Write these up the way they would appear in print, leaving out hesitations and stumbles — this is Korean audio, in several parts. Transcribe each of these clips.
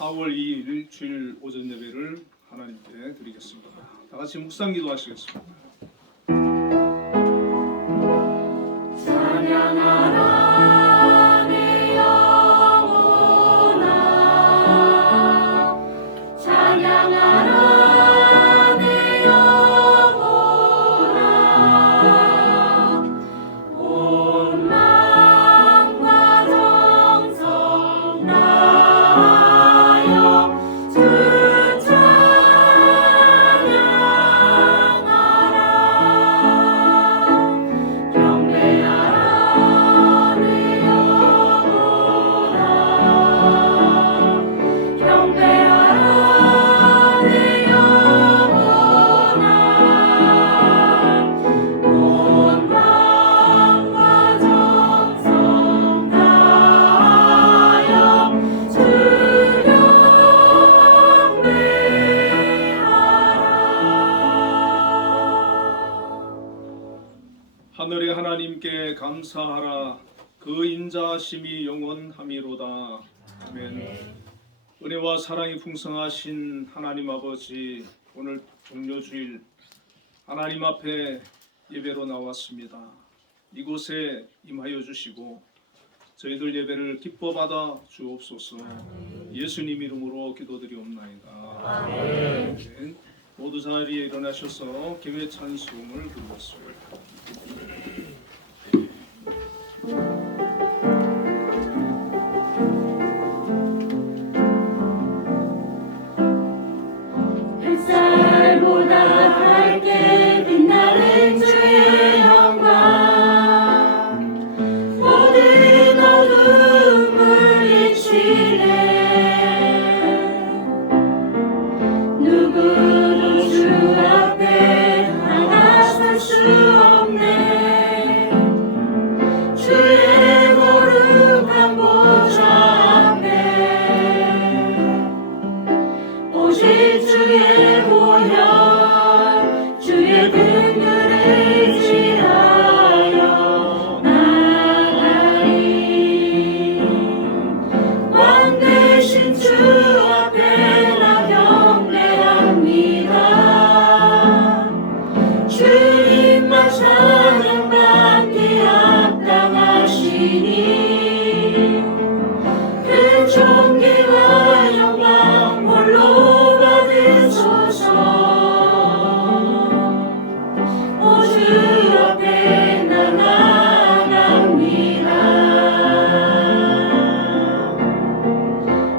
4월 2일 주일 오전 예배를 하나님께 드리겠습니다. 다 같이 묵상기도 하시겠습니다. 찬양하라 내 영혼아, 찬양하라 내 영혼아, 온 마음과 정성 다하여 주 찬양하라. 경배하라 내 영혼아, 경배하라 내 영혼아, 온 마음과 정성 다하여 주 경배하라. 하늘의 하나님께 감사하라. 그 인자하심이 영원함이로다. 아멘. 은혜와 사랑이 풍성하신 하나님 아버지, 오늘 종료주일 하나님 앞에 예배로 나왔습니다. 이곳에 임하여 주시고 저희들 예배를 기뻐 받아 주옵소서. 예수님 이름으로 기도드리옵나이다. 아멘. 모두 자리에 일어나셔서 기회 찬송을 부르겠습니다. 햇살보다 밝게 빛나는 주의 영광, 모든 어둠 물리치네. 누구도 주 앞에 나가설 수 없네. 주의 거룩한 보좌 앞에 오직 주의 보혈, 주의 긍휼을 의지하여 나아가리. 왕 되신 주 앞에 나 경배합니다. 주님만 찬양받기 합당하시니 그 존귀와 영광 홀로 받으소서. 오 주 앞에 나 나아갑니다.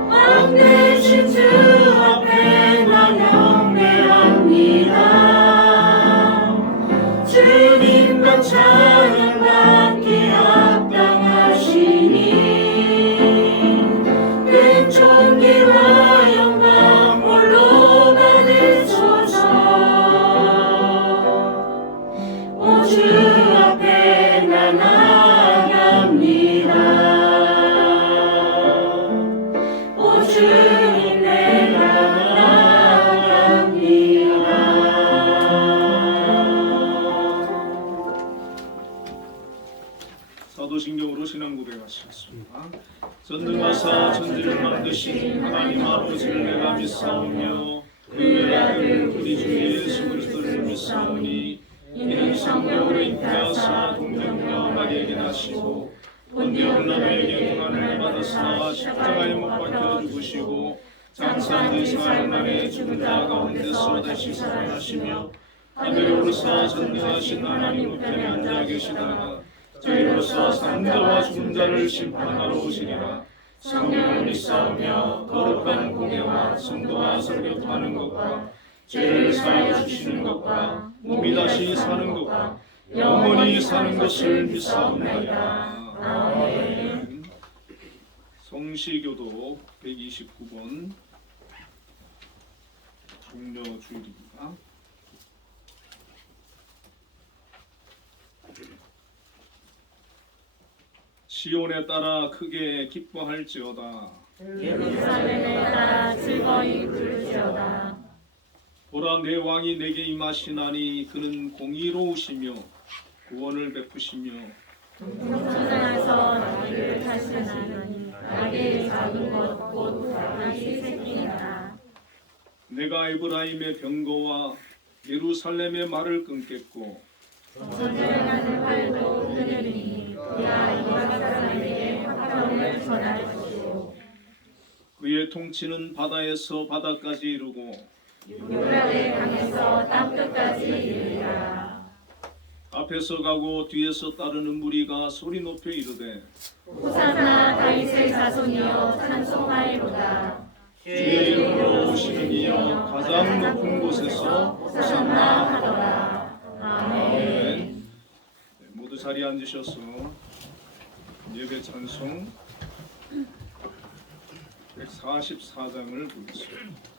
왕 되신 주 앞에 나 경배합니다. 주님만 찬양받기 합당하시니 그 존귀와 영광 홀로 받으소서. 오 주 앞에 나 나아갑니다. 오 주님 내가 나아갑니다. 사도신경으로 신앙 고백하시겠습니다. 전능하사 천지를 만드신 하나님 아버지를 내가 믿사오며 그의 아들 우리 주 예수 그리스도를 믿사오니 이는 성령으로 잉태하사 동정녀 마리아에게 나시고 본디오 빌라도에게 고난을 받으사 십자가에 못 박혀 죽으시고 장사한 지 사흘 만에 죽은 자 가운데서 다시 살아나시며 하늘에 오르사 전능하신 하나님 우편에 앉아 계시다가 저희로서 산 자와 죽은 자를 심판하러 오시리라. 성령을 믿사오며 거룩한 공예와 성도와 설교하는 것과 죄를 사하여 주시는 것과 몸이 다시 사는 것과 영원히 사는 것을 믿사옵나이다. 아멘. 성시교도 129번 종료주일입니다. 시온에 따라 크게 기뻐할지어다. 예루살렘에 따라 즐거이 부르시오다. 보라 내 왕이 내게 임하시나니 그는 공의로우시며 구원을 베푸시며 동산에서 나귀를 타시나니 나귀의 작은 것 곧 나귀 내가 에브라임의 병거와 예루살렘의 말을 끊겠고 전쟁하는 활도 끊으리니 그야 이방 사람에게 화평을 전할 것이요 그의 통치는 바다에서 바다까지 이르고 유브라데 강에서 땅끝까지 이르리라. 앞에서 가고 뒤에서 따르는 무리가 소리 높여 이르되 호산나 다윗의 자손이여 찬송하리로다. 주의 이름으로 오시는 이여 가장 높은 곳에서 호산나 하더라. 아멘. 네, 모두 자리에 앉으셔서 예배 찬송 144장을 보겠습니다.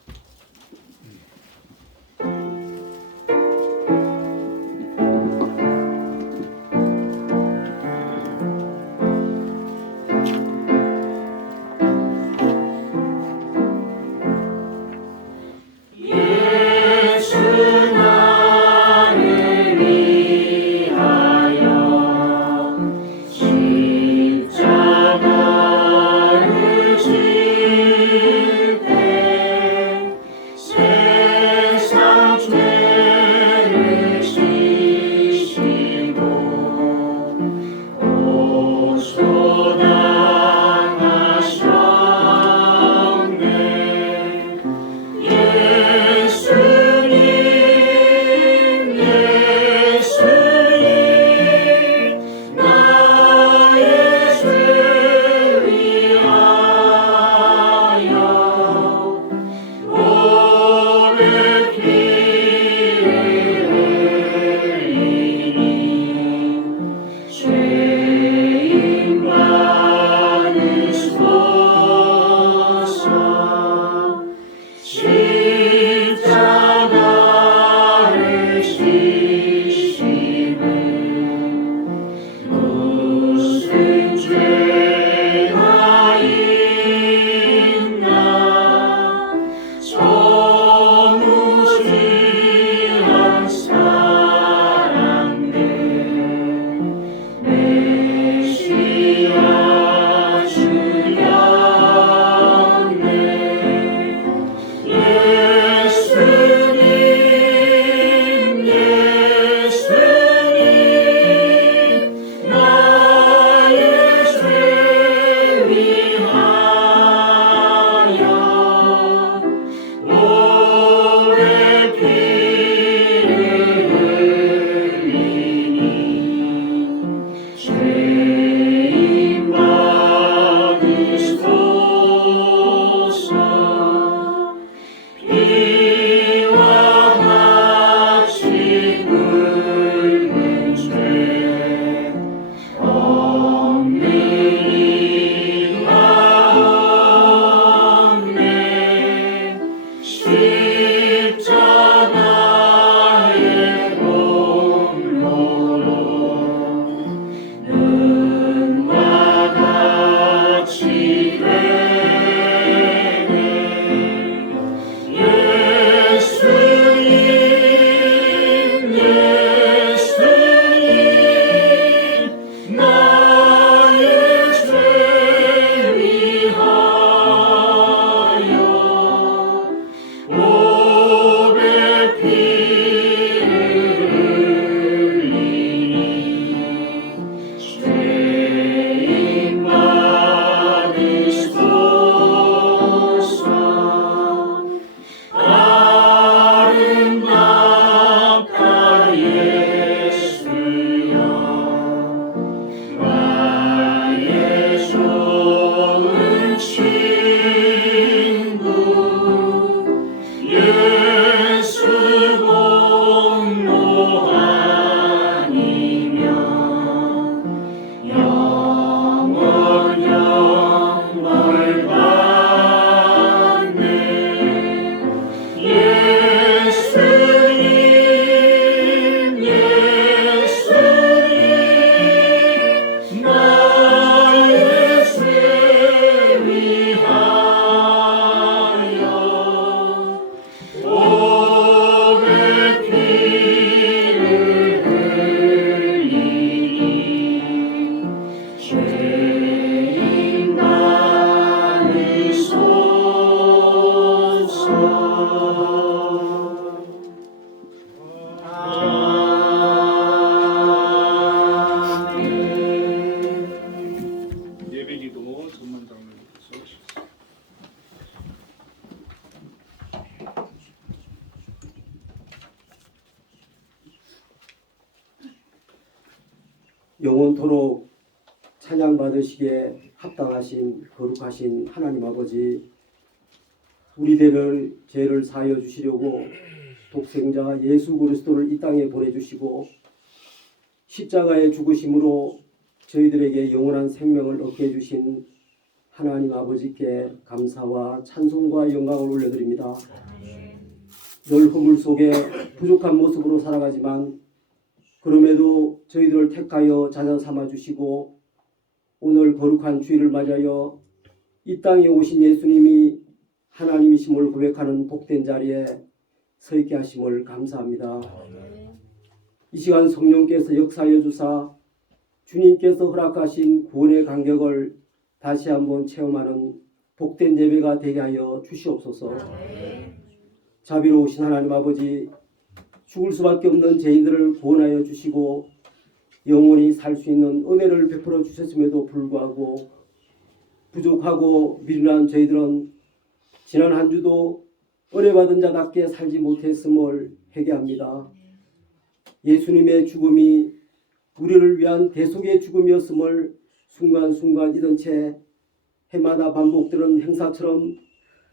영원토록 찬양받으시기에 합당하신 거룩하신 하나님 아버지, 우리들을 죄를 사하여 주시려고 독생자 예수 그리스도를 이 땅에 보내주시고 십자가의 죽으심으로 저희들에게 영원한 생명을 얻게 해주신 하나님 아버지께 감사와 찬송과 영광을 올려드립니다. 늘 허물 속에 부족한 모습으로 살아가지만 그럼에도 저희들을 택하여 자녀 삼아 주시고 오늘 거룩한 주일을 맞이하여 이 땅에 오신 예수님이 하나님이심을 고백하는 복된 자리에 서 있게 하심을 감사합니다. 이 시간 성령께서 역사하여 주사 주님께서 허락하신 구원의 간격을 다시 한번 체험하는 복된 예배가 되게 하여 주시옵소서. 자비로우신 하나님 아버지, 죽을 수밖에 없는 죄인들을 구원하여 주시고 영원히 살 수 있는 은혜를 베풀어 주셨음에도 불구하고 부족하고 미련한 저희들은 지난 한 주도 은혜 받은 자답게 살지 못했음을 회개합니다. 예수님의 죽음이 우리를 위한 대속의 죽음이었음을 순간순간 잊은 채 해마다 반복되는 행사처럼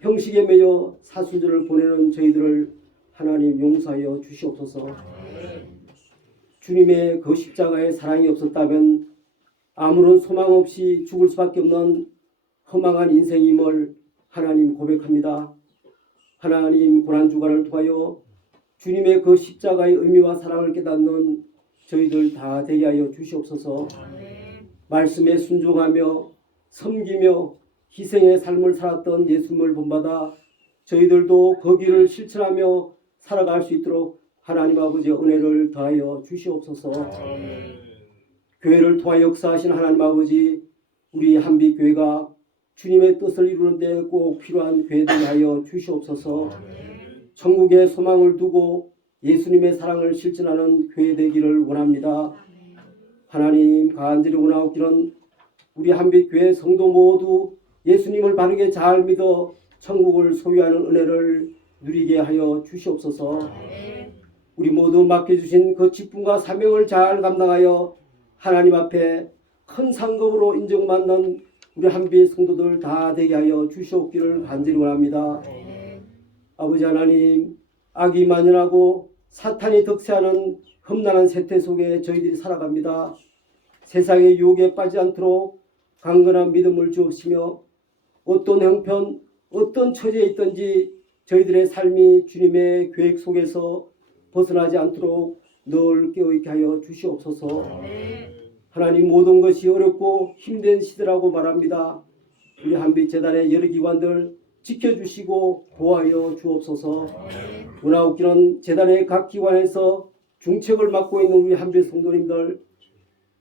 형식에 매여 사순절을 보내는 저희들을 하나님 용서하여 주시옵소서. 주님의 그 십자가의 사랑이 없었다면 아무런 소망 없이 죽을 수밖에 없는 허망한 인생임을 하나님 고백합니다. 하나님 고난주간을 통하여 주님의 그 십자가의 의미와 사랑을 깨닫는 저희들 다 되게 하여 주시옵소서. 말씀에 순종하며 섬기며 희생의 삶을 살았던 예수님을 본받아 저희들도 그 길을 실천하며 살아갈 수 있도록 하나님 아버지의 은혜를 더하여 주시옵소서. 교회를 통하여 역사하신 하나님 아버지, 우리 한빛교회가 주님의 뜻을 이루는 데 꼭 필요한 교회되게 하여 주시옵소서. 천국의 소망을 두고 예수님의 사랑을 실천하는 교회 되기를 원합니다. 하나님, 간절히 원하옵기는 우리 한빛교회 성도 모두 예수님을 바르게 잘 믿어 천국을 소유하는 은혜를 누리게 하여 주시옵소서. 우리 모두 맡겨주신 그 직분과 사명을 잘 감당하여 하나님 앞에 큰 상급으로 인정받는 우리 한빛 성도들 다 되게 하여 주시옵기를 간절히 원합니다. 아버지 하나님, 악이 만연하고 사탄이 득세하는 험난한 세태 속에 저희들이 살아갑니다. 세상의 유혹에 빠지지 않도록 강건한 믿음을 주옵시며 어떤 형편, 어떤 처지에 있든지 저희들의 삶이 주님의 계획 속에서 벗어나지 않도록 늘 깨어있게 하여 주시옵소서. 하나님, 모든 것이 어렵고 힘든 시대라고 말합니다. 우리 한빛재단의 여러 기관들 지켜주시고 보호하여 주옵소서. 원하옵기는 재단의 각 기관에서 중책을 맡고 있는 우리 한빛 성도님들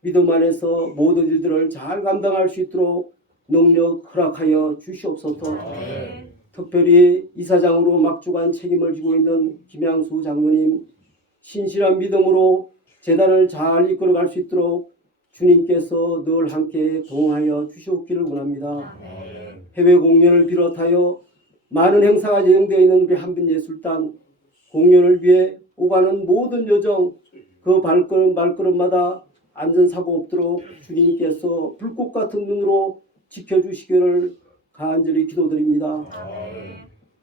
믿음 안에서 모든 일들을 잘 감당할 수 있도록 능력 허락하여 주시옵소서. 특별히 이사장으로 막중한 책임을 지고 있는 김양수 장로님, 신실한 믿음으로 재단을 잘 이끌어갈 수 있도록 주님께서 늘 함께 동행하여 주시옵기를 원합니다. 해외 공연을 비롯하여 많은 행사가 예정되어 있는 우리 한빛예술단 공연을 위해 오가는 모든 여정, 그 발걸음마다 안전사고 없도록 주님께서 불꽃 같은 눈으로 지켜주시기를 간절히 기도드립니다.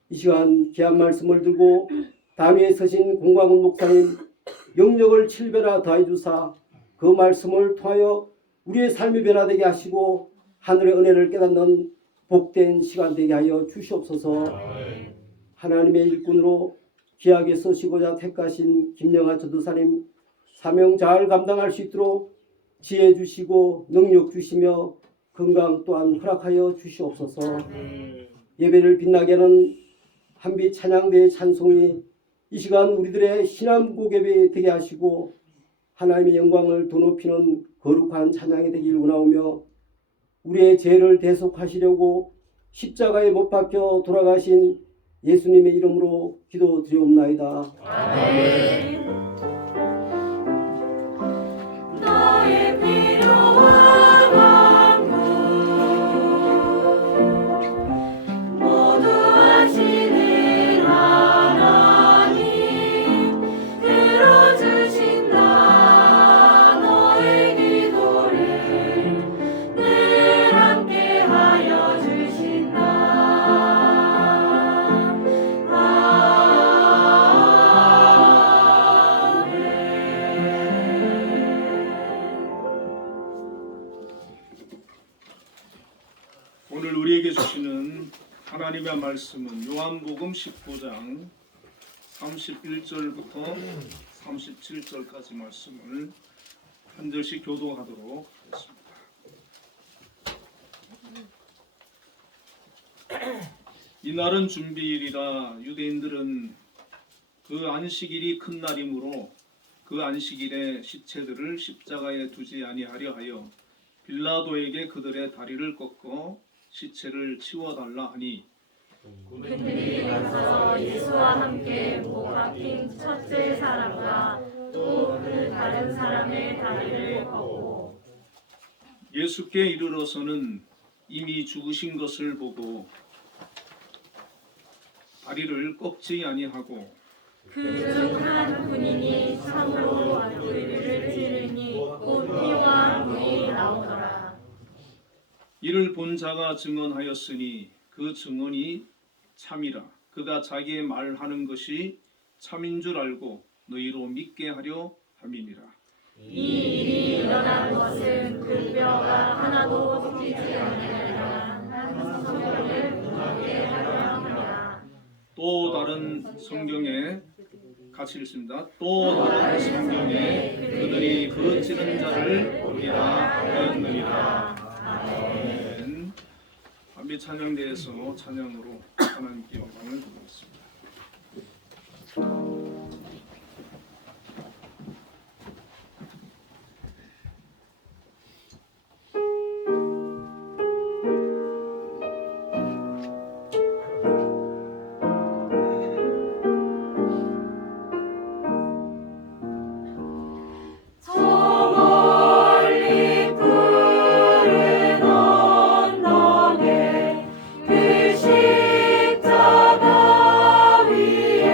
이 시간 귀한 말씀을 들고 단위에 서신 공광훈 목사님 영역을 7배나 더해주사 그 말씀을 통하여 우리의 삶이 변화되게 하시고 하늘의 은혜를 깨닫는 복된 시간 되게 하여 주시옵소서. 하나님의 일꾼으로 귀하게 쓰시고자 택하신 김영하 전도사님 사명 잘 감당할 수 있도록 지혜 주시고 능력 주시며 건강 또한 허락하여 주시옵소서. 예배를 빛나게 하는 한빛 찬양대의 찬송이 이 시간 우리들의 신앙 고백이 되게 하시고 하나님의 영광을 더 높이는 거룩한 찬양이 되길 원하오며 우리의 죄를 대속하시려고 십자가에 못 박혀 돌아가신 예수님의 이름으로 기도드리옵나이다. 아멘. 너의 필요와 간구 모두 아시는 하나님 들어주신다. 너의 기도 하나님의 말씀은 요한복음 19장 31절부터 37절까지 말씀을 한 절씩 교독하도록 하겠습니다. 이날은 준비일이라 유대인들은 그 안식일이 큰 날이므로 그 안식일에 시체들을 십자가에 두지 아니하려 하여 빌라도에게 그들의 다리를 꺾어 시체를 치워달라 하니 그들이 가서 예수와 함께 목 박힌 첫째 사람과 또 그 다른 사람의 다리를 꺾고 예수께 이르러서는 이미 죽으신 것을 보고 다리를 꺾지 아니하고 그 중 한 군인이 창으로 앞구리를 찌르니 곧 피와 물이 나오더라. 이를 본 자가 증언하였으니 그 증언이 참이라. 그가 자기의 말하는 것이 참인 줄 알고 너희로 믿게 하려 함이니라. 이 일이 일어난 것은 그 뼈가 하나도 찢지 아니하리라. 한 성경을 믿게 하려 함이라. 또 다른 성경에 같이 읽습니다. 또 다른 성경에 그들이 그 찌른 자를 보리라 하였느니라. 아멘. 밤비 찬양대에서 찬양으로 하나님께 영광을 드리겠습니다. 저 멀리 푸른 언덕에 그 십자가 위에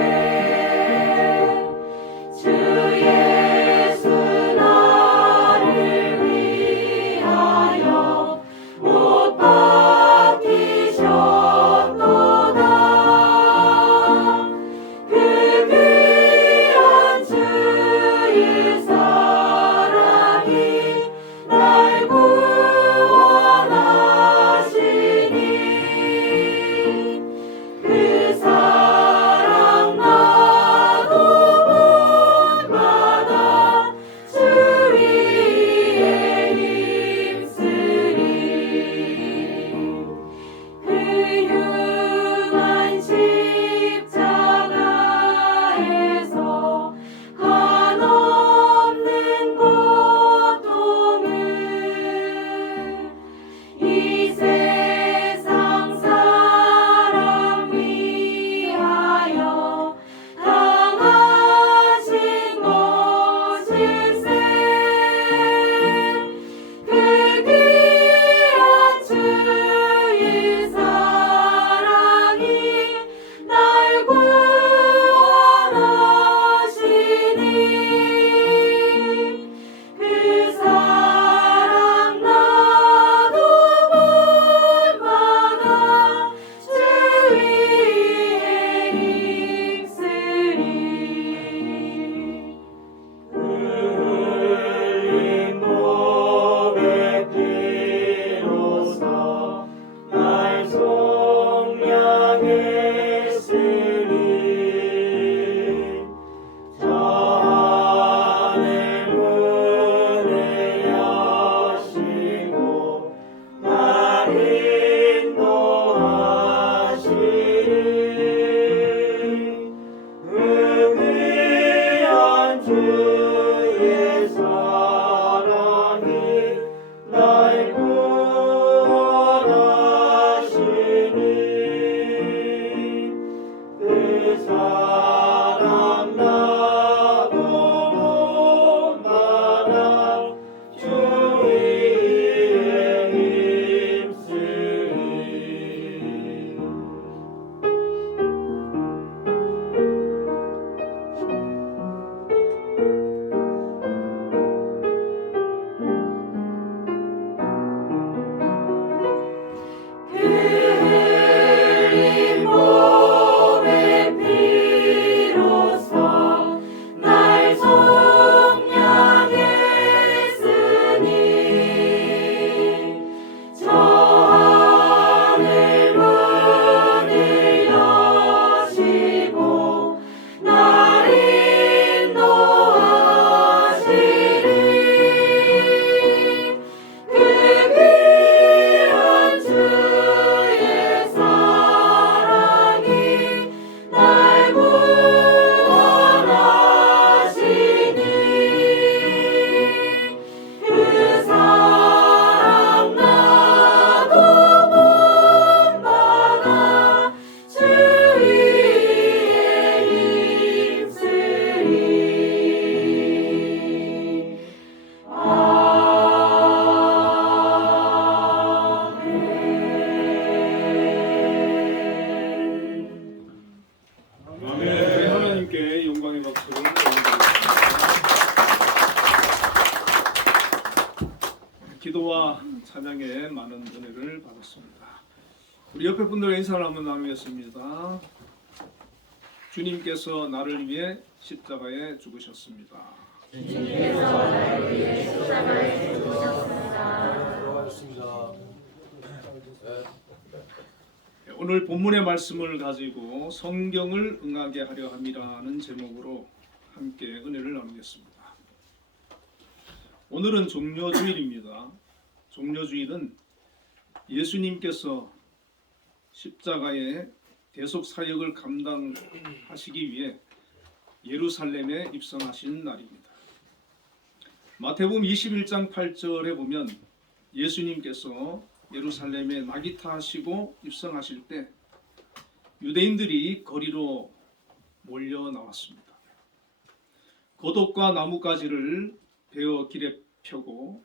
찬양에 많은 은혜를 받았습니다. 우리 옆에 분들 인사를 한번 나누겠습니다. 주님께서 나를 위해 십자가에 죽으셨습니다. 주님께서 나를 위해 십자가에 죽으셨습니다. 오늘 본문의 말씀을 가지고 성경을 응하게 하려 함이라는 제목으로 함께 은혜를 나누겠습니다. 오늘은 종려주일입니다. 종려주일은 예수님께서 십자가의 대속 사역을 감당하시기 위해 예루살렘에 입성하신 날입니다. 마태복음 21장 8절에 보면 예수님께서 예루살렘에 낙이 타시고 입성하실 때 유대인들이 거리로 몰려 나왔습니다. 겉옷과 나뭇가지를 베어 길에 펴고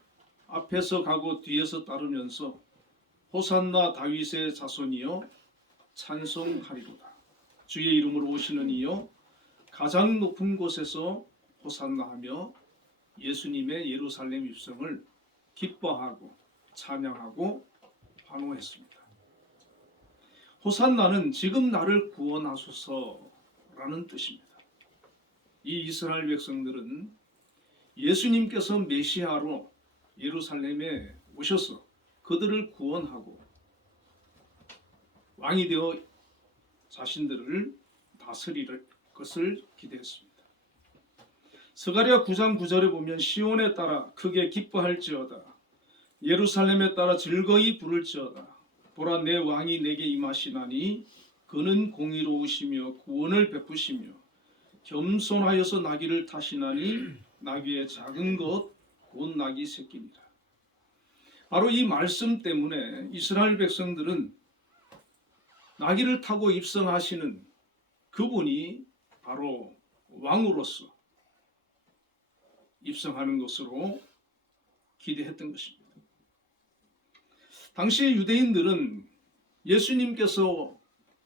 앞에서 가고 뒤에서 따르면서 호산나 다윗의 자손이여 찬송하리로다. 주의 이름으로 오시는 이여 가장 높은 곳에서 호산나하며 예수님의 예루살렘 입성을 기뻐하고 찬양하고 환호했습니다. 호산나는 지금 나를 구원하소서라는 뜻입니다. 이 이스라엘 백성들은 예수님께서 메시아로 예루살렘에 오셔서 그들을 구원하고 왕이 되어 자신들을 다스릴 것을 기대했습니다. 스가랴 9장 9절에 보면 시온에 따라 크게 기뻐할지어다 예루살렘에 따라 즐거이 부를지어다 보라 내 왕이 내게 임하시나니 그는 공의로우시며 구원을 베푸시며 겸손하여서 나귀를 타시나니 나귀의 작은 것 곧 나귀 새끼니라. 바로 이 말씀 때문에 이스라엘 백성들은 나귀를 타고 입성하시는 그분이 바로 왕으로서 입성하는 것으로 기대했던 것입니다. 당시 유대인들은 예수님께서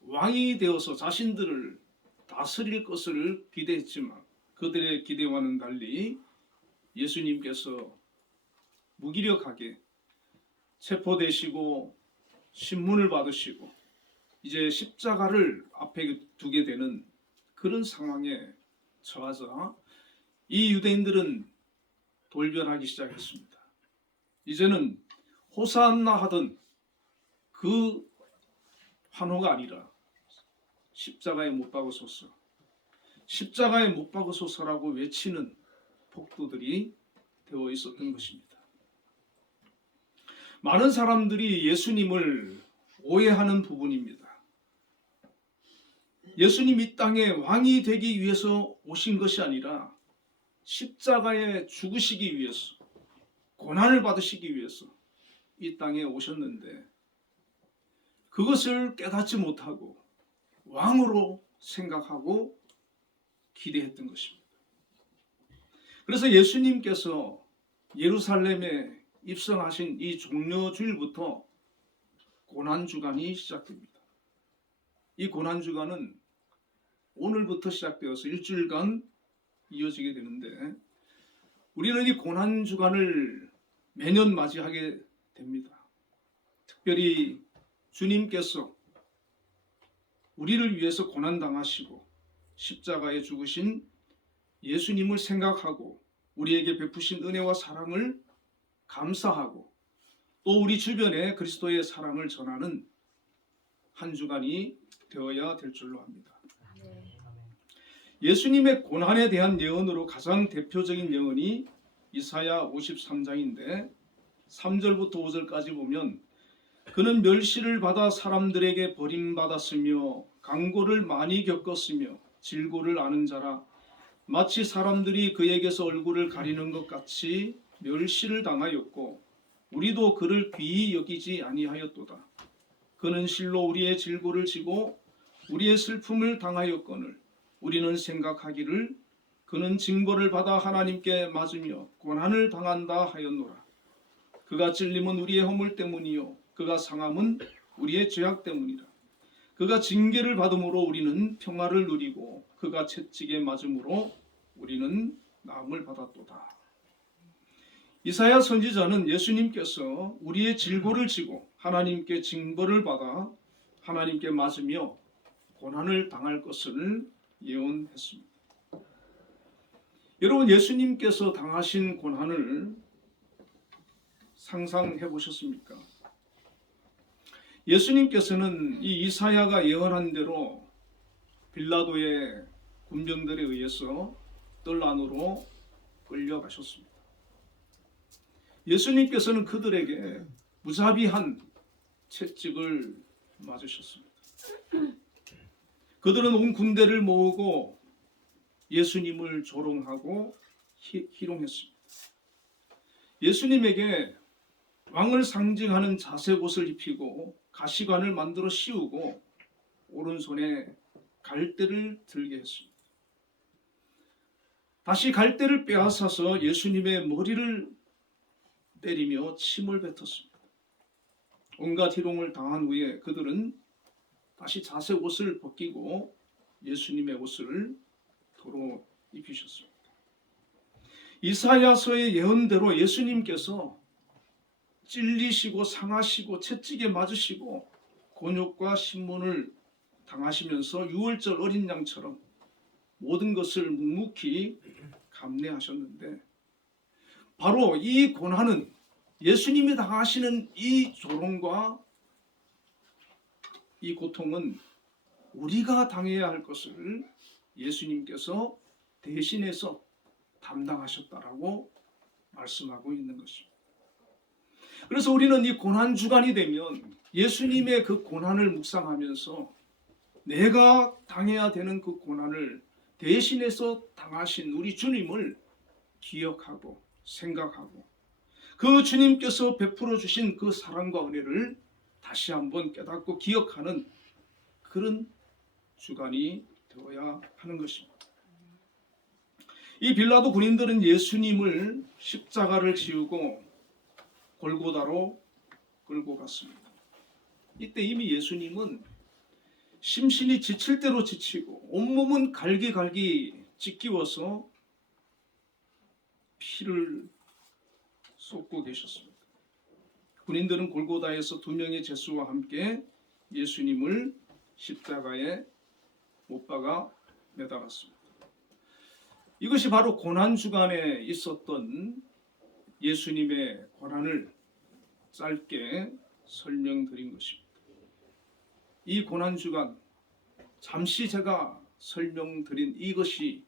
왕이 되어서 자신들을 다스릴 것을 기대했지만 그들의 기대와는 달리 예수님께서 무기력하게 체포되시고 신문을 받으시고 이제 십자가를 앞에 두게 되는 그런 상황에 처하자 이 유대인들은 돌변하기 시작했습니다. 이제는 호산나 하던 그 환호가 아니라 십자가에 못 박으소서, 십자가에 못 박으소서라고 외치는 폭도들이 되어 있었던 것입니다. 많은 사람들이 예수님을 오해하는 부분입니다. 예수님 이 땅에 왕이 되기 위해서 오신 것이 아니라 십자가에 죽으시기 위해서, 고난을 받으시기 위해서 이 땅에 오셨는데 그것을 깨닫지 못하고 왕으로 생각하고 기대했던 것입니다. 그래서 예수님께서 예루살렘에 입성하신 이 종려주일부터 고난주간이 시작됩니다. 이 고난주간은 오늘부터 시작되어서 일주일간 이어지게 되는데 우리는 이 고난주간을 매년 맞이하게 됩니다. 특별히 주님께서 우리를 위해서 고난당하시고 십자가에 죽으신 예수님을 생각하고 우리에게 베푸신 은혜와 사랑을 감사하고 또 우리 주변에 그리스도의 사랑을 전하는 한 주간이 되어야 될 줄로 압니다. 예수님의 고난에 대한 예언으로 가장 대표적인 예언이 이사야 53장인데 3절부터 5절까지 보면 그는 멸시를 받아 사람들에게 버림받았으며 강고를 많이 겪었으며 질고를 아는 자라 마치 사람들이 그에게서 얼굴을 가리는 것 같이 멸시를 당하였고 우리도 그를 귀히 여기지 아니하였도다. 그는 실로 우리의 질고를 지고 우리의 슬픔을 당하였거늘 우리는 생각하기를 그는 징벌을 받아 하나님께 맞으며 고난을 당한다 하였노라. 그가 찔림은 우리의 허물 때문이요 그가 상함은 우리의 죄악 때문이라. 그가 징계를 받음으로 우리는 평화를 누리고 그가 채찍에 맞음으로 우리는 나음을 받았도다. 이사야 선지자는 예수님께서 우리의 질고를 지고 하나님께 징벌을 받아 하나님께 맞으며 고난을 당할 것을 예언했습니다. 여러분, 예수님께서 당하신 고난을 상상해 보셨습니까? 예수님께서는 이 이사야가 예언한 대로 빌라도의 군병들에 의해서 뜰 안으로 끌려가셨습니다. 예수님께서는 그들에게 무자비한 채찍을 맞으셨습니다. 그들은 온 군대를 모으고 예수님을 조롱하고 희롱했습니다. 예수님에게 왕을 상징하는 자색옷을 입히고 가시관을 만들어 씌우고 오른손에 갈대를 들게 했습니다. 다시 갈대를 빼앗아서 예수님의 머리를 때리며 침을 뱉었습니다. 온갖 희롱을 당한 후에 그들은 다시 자색 옷을 벗기고 예수님의 옷을 도로 입히셨습니다. 이사야서의 예언대로 예수님께서 찔리시고 상하시고 채찍에 맞으시고 곤욕과 신문을 당하시면서 유월절 어린 양처럼 모든 것을 묵묵히 감내하셨는데, 바로 이 고난은, 예수님이 당하시는 이 조롱과 이 고통은 우리가 당해야 할 것을 예수님께서 대신해서 담당하셨다라고 말씀하고 있는 것입니다. 그래서 우리는 이 고난 주간이 되면 예수님의 그 고난을 묵상하면서 내가 당해야 되는 그 고난을 대신해서 당하신 우리 주님을 기억하고 생각하고 그 주님께서 베풀어 주신 그 사랑과 은혜를 다시 한번 깨닫고 기억하는 그런 주간이 되어야 하는 것입니다. 이 빌라도 군인들은 예수님을 십자가를 지우고 골고다로 끌고 갔습니다. 이때 이미 예수님은 심신이 지칠 대로 지치고 온몸은 갈기갈기 찢기워서 피를 쏟고 계셨습니다. 군인들은 골고다에서 2명의 제수와 함께 예수님을 십자가에 못 박아 매달았습니다. 이것이 바로 고난주간에 있었던 예수님의 고난을 짧게 설명드린 것입니다. 이 고난주간, 잠시 제가 설명드린 이것이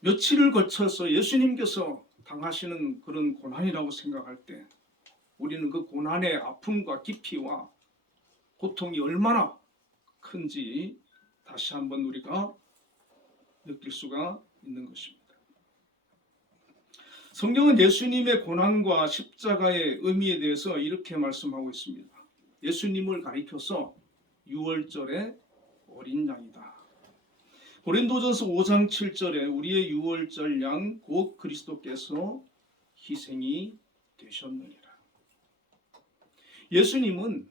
며칠을 거쳐서 예수님께서 당하시는 그런 고난이라고 생각할 때 우리는 그 고난의 아픔과 깊이와 고통이 얼마나 큰지 다시 한번 우리가 느낄 수가 있는 것입니다. 성경은 예수님의 고난과 십자가의 의미에 대해서 이렇게 말씀하고 있습니다. 예수님을 가리켜서 유월절의 어린 양이다. 고린도전서 5장 7절에 우리의 유월절 양 곧 그리스도께서 희생이 되셨느니라. 예수님은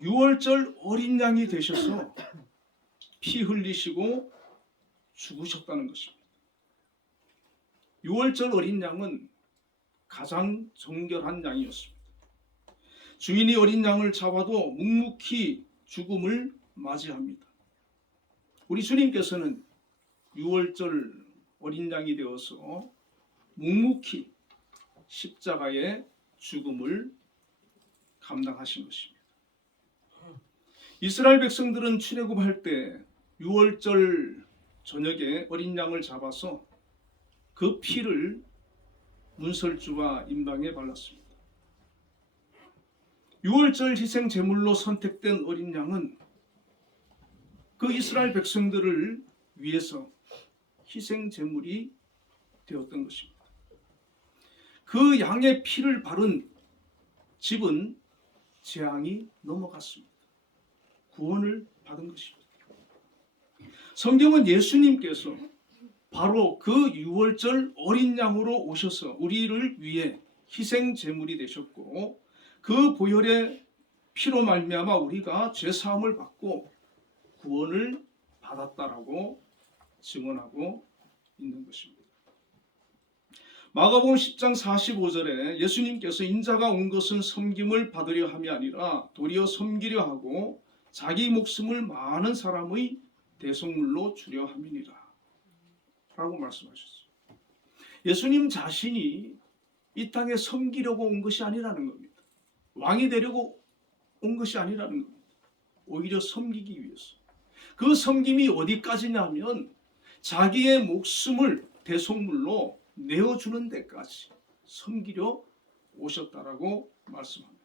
유월절 어린 양이 되셔서 피 흘리시고 죽으셨다는 것입니다. 유월절 어린 양은 가장 정결한 양이었습니다. 주인이 어린 양을 잡아도 묵묵히 죽음을 맞이합니다. 우리 주님께서는 유월절 어린 양이 되어서 묵묵히 십자가의 죽음을 감당하신 것입니다. 이스라엘 백성들은 출애굽할 때 유월절 저녁에 어린 양을 잡아서 그 피를 문설주와 임방에 발랐습니다. 유월절 희생 제물로 선택된 어린 양은 그 이스라엘 백성들을 위해서 희생 제물이 되었던 것입니다. 그 양의 피를 바른 집은 재앙이 넘어갔습니다. 구원을 받은 것입니다. 성경은 예수님께서 바로 그 유월절 어린 양으로 오셔서 우리를 위해 희생 제물이 되셨고 그 보혈의 피로 말미암아 우리가 죄 사함을 받고 구원을 받았다라고 증언하고 있는 것입니다. 마가복음 10장 45절에 예수님께서 인자가 온 것은 섬김을 받으려 함이 아니라 도리어 섬기려 하고 자기 목숨을 많은 사람의 대속물로 주려 함이니라 라고 말씀하셨어요. 예수님 자신이 이 땅에 섬기려고 온 것이 아니라는 겁니다. 왕이 되려고 온 것이 아니라는 겁니다. 오히려 섬기기 위해서. 그 섬김이 어디까지냐면 자기의 목숨을 대속물로 내어주는 데까지 섬기려 오셨다라고 말씀합니다.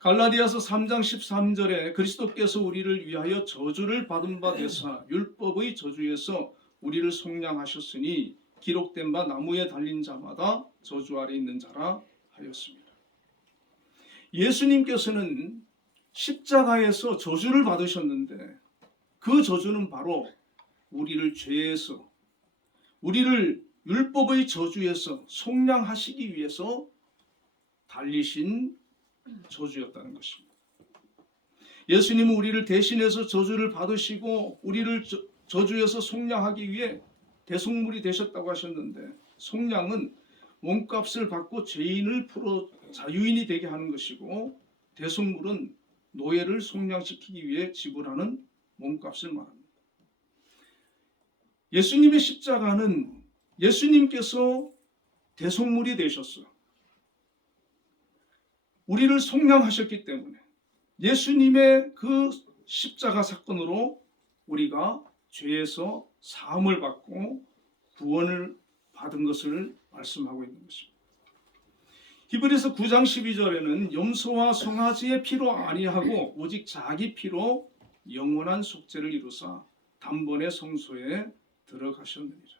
갈라디아서 3장 13절에 그리스도께서 우리를 위하여 저주를 받은 바 되사 율법의 저주에서 우리를 속량하셨으니 기록된 바 나무에 달린 자마다 저주 아래 있는 자라 하였습니다. 예수님께서는 십자가에서 저주를 받으셨는데 그 저주는 바로 우리를 죄에서, 우리를 율법의 저주에서 속량하시기 위해서 달리신 저주였다는 것입니다. 예수님은 우리를 대신해서 저주를 받으시고 우리를 저주에서 속량하기 위해 대속물이 되셨다고 하셨는데, 속량은 몸값을 받고 죄인을 풀어 자유인이 되게 하는 것이고, 대속물은 노예를 속량시키기 위해 지불하는 몸값을 말합니다. 예수님의 십자가는 예수님께서 대속물이 되셨어요. 우리를 속량하셨기 때문에 예수님의 그 십자가 사건으로 우리가 죄에서 사함을 받고 구원을 받은 것을 말씀하고 있는 것입니다. 히브리서 9장 12절에는 염소와 송아지의 피로 아니하고 오직 자기 피로 영원한 속죄를 이루사 단번에 성소에 들어가셨느니라.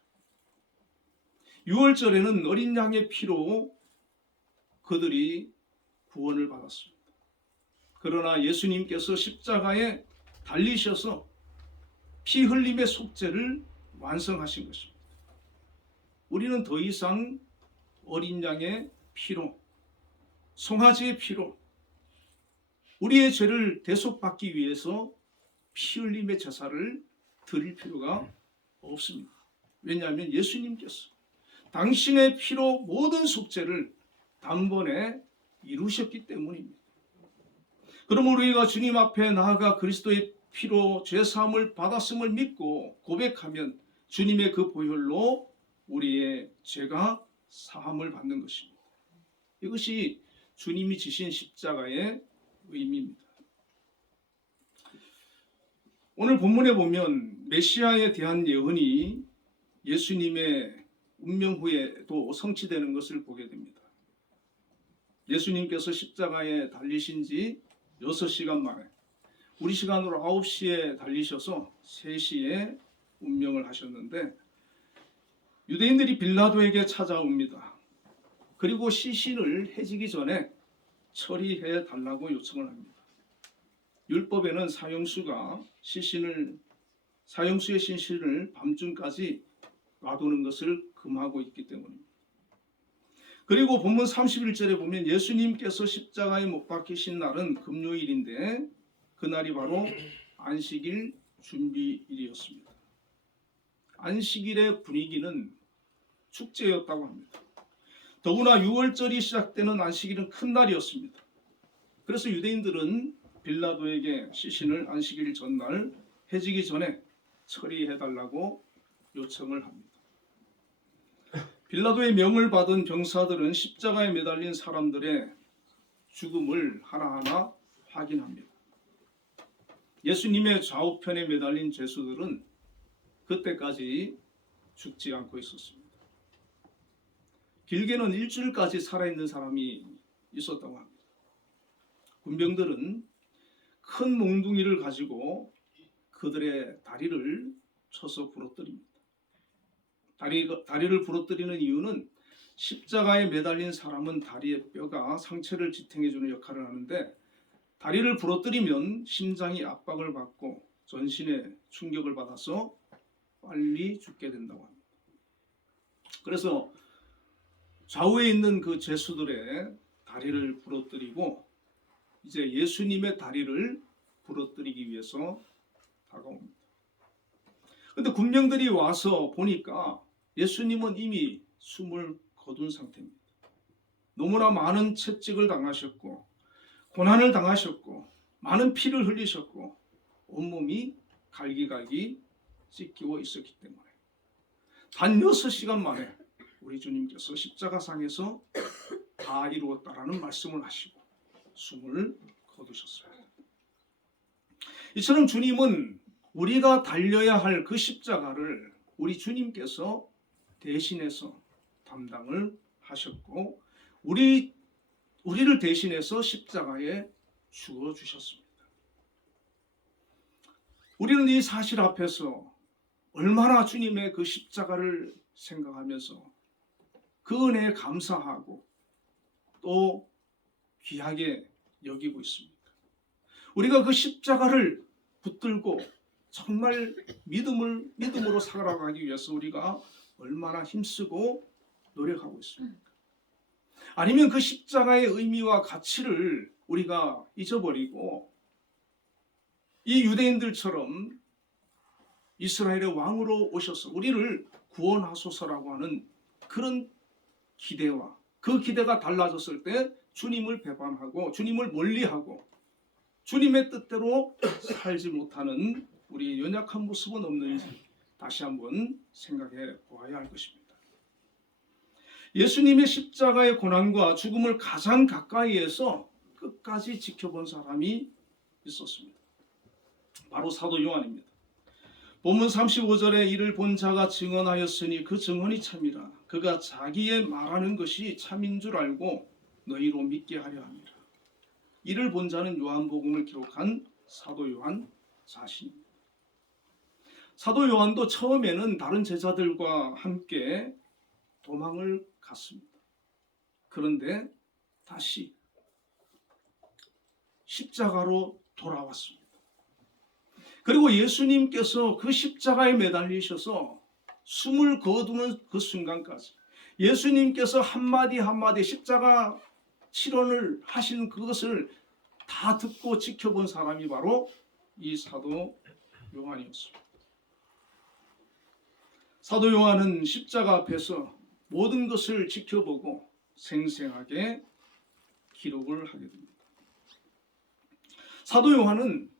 6월절에는 어린 양의 피로 그들이 구원을 받았습니다. 그러나 예수님께서 십자가에 달리셔서 피 흘림의 속죄를 완성하신 것입니다. 우리는 더 이상 어린 양의 피로, 송아지의 피로 우리의 죄를 대속받기 위해서 피 흘림의 제사를 드릴 필요가 없습니다. 왜냐하면 예수님께서 당신의 피로 모든 속죄를 단번에 이루셨기 때문입니다. 그러므로 우리가 주님 앞에 나아가 그리스도의 피로 죄사함을 받았음을 믿고 고백하면 주님의 그 보혈로 우리의 죄가 사함을 받는 것입니다. 이것이 주님이 지신 십자가의 의미입니다. 오늘 본문에 보면 메시아에 대한 예언이 예수님의 운명 후에도 성취되는 것을 보게 됩니다. 예수님께서 십자가에 달리신 지 6시간 만에, 우리 시간으로 9시에 달리셔서 3시에 운명을 하셨는데, 유대인들이 빌라도에게 찾아옵니다. 그리고 시신을 해지기 전에 처리해 달라고 요청을 합니다. 율법에는 사형수의 시신을 밤중까지 놔두는 것을 금하고 있기 때문입니다. 그리고 본문 31절에 보면 예수님께서 십자가에 못 박히신 날은 금요일인데 그날이 바로 안식일 준비일이었습니다. 안식일의 분위기는 축제였다고 합니다. 더구나 6월절이 시작되는 안식일은 큰 날이었습니다. 그래서 유대인들은 빌라도에게 시신을 안식일 전날 해지기 전에 처리해달라고 요청을 합니다. 빌라도의 명을 받은 병사들은 십자가에 매달린 사람들의 죽음을 하나하나 확인합니다. 예수님의 좌우편에 매달린 죄수들은 그때까지 죽지 않고 있었습니다. 길게는 일주일까지 살아있는 사람이 있었다고 합니다. 군병들은 큰 몽둥이를 가지고 그들의 다리를 쳐서 부러뜨립니다. 다리를 부러뜨리는 이유는 십자가에 매달린 사람은 다리의 뼈가 상처를 지탱해주는 역할을 하는데, 다리를 부러뜨리면 심장이 압박을 받고 전신에 충격을 받아서 빨리 죽게 된다고 합니다. 그래서 좌우에 있는 그 죄수들의 다리를 부러뜨리고 이제 예수님의 다리를 부러뜨리기 위해서 다가옵니다. 그런데 군병들이 와서 보니까 예수님은 이미 숨을 거둔 상태입니다. 너무나 많은 채찍을 당하셨고 고난을 당하셨고 많은 피를 흘리셨고 온몸이 갈기갈기 찢기고 있었기 때문에 단 6시간 만에 우리 주님께서 십자가상에서 다 이루었다라는 말씀을 하시고 숨을 거두셨습니다. 이처럼 주님은 우리가 달려야 할 그 십자가를 우리 주님께서 대신해서 담당을 하셨고 우리를 대신해서 십자가에 죽어주셨습니다. 우리는 이 사실 앞에서 얼마나 주님의 그 십자가를 생각하면서 그 은혜에 감사하고 또 귀하게 여기고 있습니까? 우리가 그 십자가를 붙들고 정말 믿음으로 살아가기 위해서 우리가 얼마나 힘쓰고 노력하고 있습니까? 아니면 그 십자가의 의미와 가치를 우리가 잊어버리고 이 유대인들처럼 이스라엘의 왕으로 오셔서 우리를 구원하소서라고 하는 그런 기대와 그 기대가 달라졌을 때 주님을 배반하고 주님을 멀리하고 주님의 뜻대로 살지 못하는 우리 연약한 모습은 없는지 다시 한번 생각해 보아야 할 것입니다. 예수님의 십자가의 고난과 죽음을 가장 가까이에서 끝까지 지켜본 사람이 있었습니다. 바로 사도 요한입니다. 본문 35절에 이를 본 자가 증언하였으니 그 증언이 참이라. 그가 자기의 말하는 것이 참인 줄 알고 너희로 믿게 하려 함이라. 이를 본 자는 요한복음을 기록한 사도 요한 자신입니다. 사도 요한도 처음에는 다른 제자들과 함께 도망을 갔습니다. 그런데 다시 십자가로 돌아왔습니다. 그리고 예수님께서 그 십자가에 매달리셔서 숨을 거두는 그 순간까지 예수님께서 한마디 한마디 십자가 실언을 하신 그것을 다 듣고 지켜본 사람이 바로 이 사도 요한이었습니다. 사도 요한은 십자가 앞에서 모든 것을 지켜보고 생생하게 기록을 하게 됩니다. 사도 요한은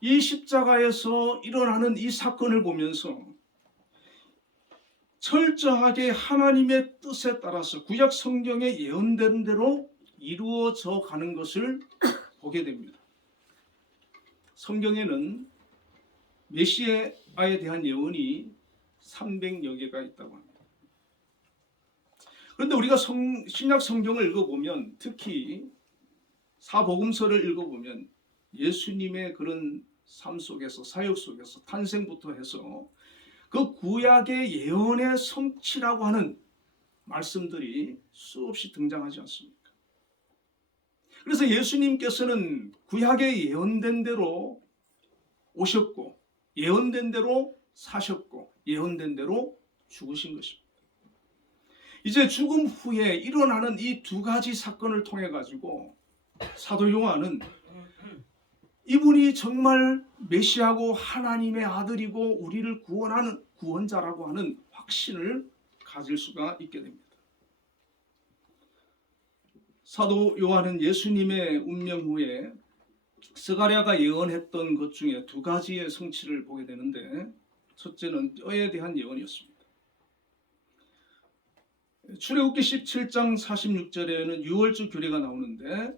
이 십자가에서 일어나는 이 사건을 보면서 철저하게 하나님의 뜻에 따라서 구약 성경에 예언된 대로 이루어져 가는 것을 보게 됩니다. 성경에는 메시아에 대한 예언이 300여 개가 있다고 합니다. 그런데 우리가 신약 성경을 읽어보면 특히 사복음서를 읽어보면 예수님의 그런 삶 속에서 사역 속에서 탄생부터 해서 그 구약의 예언의 성취라고 하는 말씀들이 수없이 등장하지 않습니까? 그래서 예수님께서는 구약에 예언된 대로 오셨고 예언된 대로 사셨고 예언된 대로 죽으신 것입니다. 이제 죽음 후에 일어나는 이 두 가지 사건을 통해 가지고 사도 요한은 이분이 정말 메시아고 하나님의 아들이고 우리를 구원하는 구원자라고 하는 확신을 가질 수가 있게 됩니다. 사도 요한은 예수님의 운명 후에 스가랴가 예언했던 것 중에 두 가지의 성취를 보게 되는데 첫째는 뼈에 대한 예언이었습니다. 출애굽기 17장 46절에는 유월절 규례가 나오는데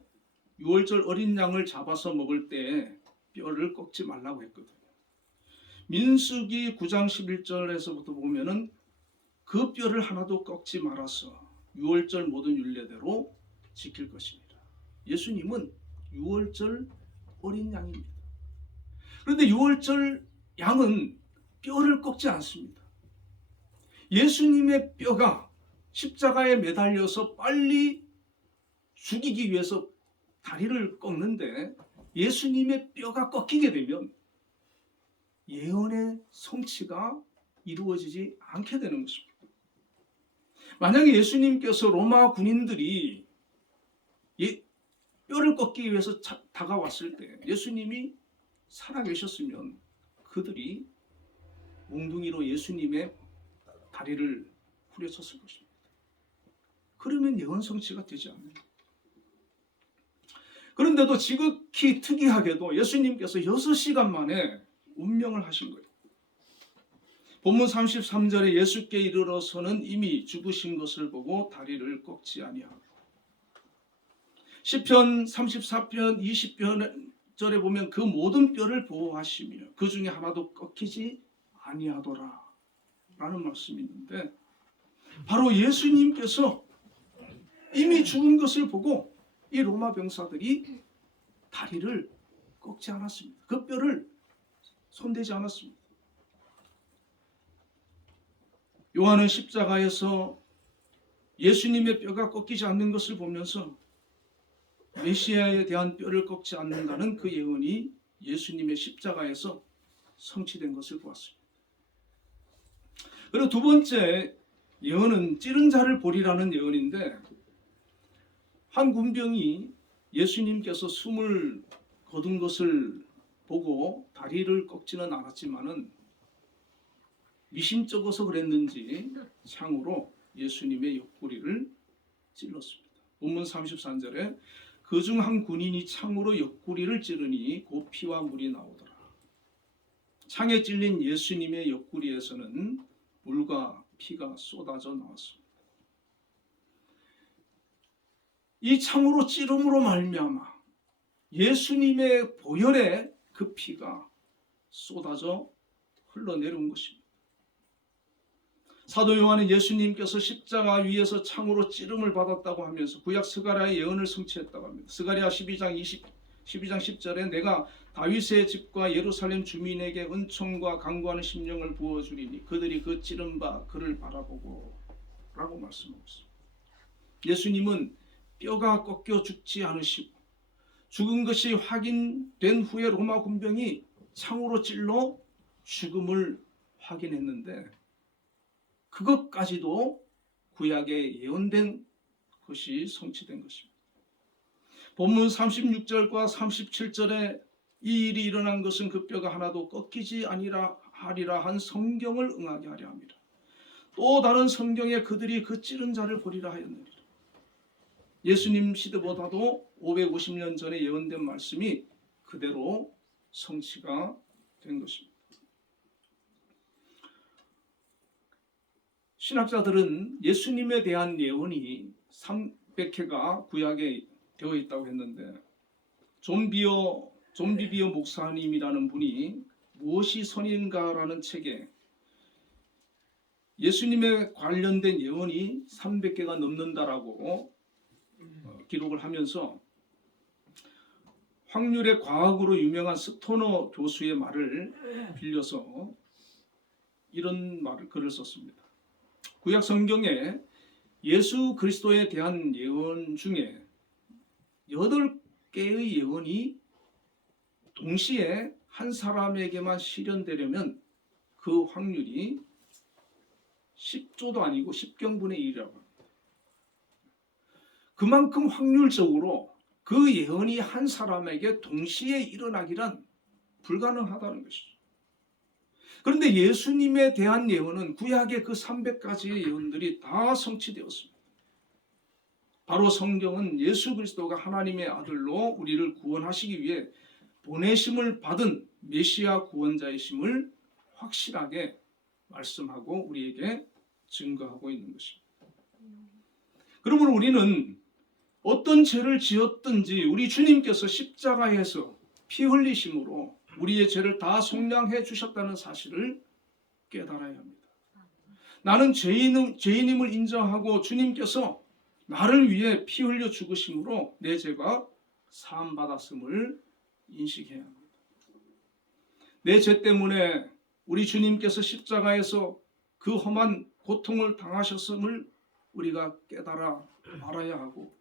유월절 어린 양을 잡아서 먹을 때 뼈를 꺾지 말라고 했거든요. 민수기 9장 11절에서부터 보면은 그 뼈를 하나도 꺾지 말아서 유월절 모든 율례대로 지킬 것입니다. 예수님은 유월절 어린 양입니다. 그런데 유월절 양은 뼈를 꺾지 않습니다. 예수님의 뼈가 십자가에 매달려서 빨리 죽이기 위해서 다리를 꺾는데 예수님의 뼈가 꺾이게 되면 예언의 성취가 이루어지지 않게 되는 것입니다. 만약에 예수님께서 로마 군인들이 뼈를 꺾기 위해서 다가왔을 때 예수님이 살아계셨으면 그들이 몽둥이로 예수님의 다리를 후려쳤을 것입니다. 그러면 예언 성취가 되지 않는다. 그런데도 지극히 특이하게도 예수님께서 6시간 만에 운명을 하신 거예요. 본문 33절에 예수께 이르러서는 이미 죽으신 것을 보고 다리를 꺾지 아니하고, 시편 34편 20절에 보면 그 모든 뼈를 보호하시며 그 중에 하나도 꺾이지 아니하더라 라는 말씀이 있는데, 바로 예수님께서 이미 죽은 것을 보고 이 로마 병사들이 다리를 꺾지 않았습니다. 그 뼈를 손대지 않았습니다. 요한은 십자가에서 예수님의 뼈가 꺾이지 않는 것을 보면서 메시아에 대한 뼈를 꺾지 않는다는 그 예언이 예수님의 십자가에서 성취된 것을 보았습니다. 그리고 두 번째 예언은 찌른 자를 보리라는 예언인데, 한 군병이 예수님께서 숨을 거둔 것을 보고 다리를 꺾지는 않았지만은 미심쩍어서 그랬는지 창으로 예수님의 옆구리를 찔렀습니다. 본문 33절에 그 중 한 군인이 창으로 옆구리를 찌르니 곧 피와 물이 나오더라. 창에 찔린 예수님의 옆구리에서는 물과 피가 쏟아져 나왔습니다. 이 창으로 찌름으로 말미암아 예수님의 보혈에 그 피가 쏟아져 흘러내려온 것입니다. 사도 요한은 예수님께서 십자가 위에서 창으로 찌름을 받았다고 하면서 구약 스가랴의 예언을 성취했다고 합니다. 스가랴 12장 10절에 내가 다윗의 집과 예루살렘 주민에게 은총과 강구하는 심령을 부어주리니 그들이 그 찌른 바 그를 바라보고 라고 말씀하고 있습니다. 예수님은 뼈가 꺾여 죽지 않으시고 죽은 것이 확인된 후에 로마 군병이 창으로 찔러 죽음을 확인했는데, 그것까지도 구약에 예언된 것이 성취된 것입니다. 본문 36절과 37절에 이 일이 일어난 것은 그 뼈가 하나도 꺾이지 아니라 하리라 한 성경을 응하게 하려 합니다. 또 다른 성경에 그들이 그 찌른 자를 보리라 하였느니라. 예수님 시대보다도 550년 전에 예언된 말씀이 그대로 성취가 된 것입니다. 신학자들은 예수님에 대한 예언이 300회가 구약에 되어 있다고 했는데, 존 비비어 목사님이라는 분이 무엇이 선인가라는 책에 예수님에 관련된 예언이 300개가 넘는다라고 기록을 하면서 확률의 과학으로 유명한 스토너 교수의 말을 빌려서 이런 글을 썼습니다. 구약 성경에 예수 그리스도에 대한 예언 중에 8개의 예언이 동시에 한 사람에게만 실현되려면 그 확률이 10조도 아니고 10경분의 1이라고 합니다. 그만큼 확률적으로 그 예언이 한 사람에게 동시에 일어나기란 불가능하다는 것이죠. 그런데 예수님에 대한 예언은 구약의 그 300가지의 예언들이 다 성취되었습니다. 바로 성경은 예수 그리스도가 하나님의 아들로 우리를 구원하시기 위해 보내심을 받은 메시아 구원자이심을 확실하게 말씀하고 우리에게 증거하고 있는 것입니다. 그러므로 우리는 어떤 죄를 지었든지 우리 주님께서 십자가에서 피 흘리심으로 우리의 죄를 다 속량해 주셨다는 사실을 깨달아야 합니다. 나는 죄인임을 인정하고 주님께서 나를 위해 피 흘려 죽으심으로 내 죄가 사함받았음을 인식해야 합니다. 내 죄 때문에 우리 주님께서 십자가에서 그 험한 고통을 당하셨음을 우리가 깨달아 알아야 하고,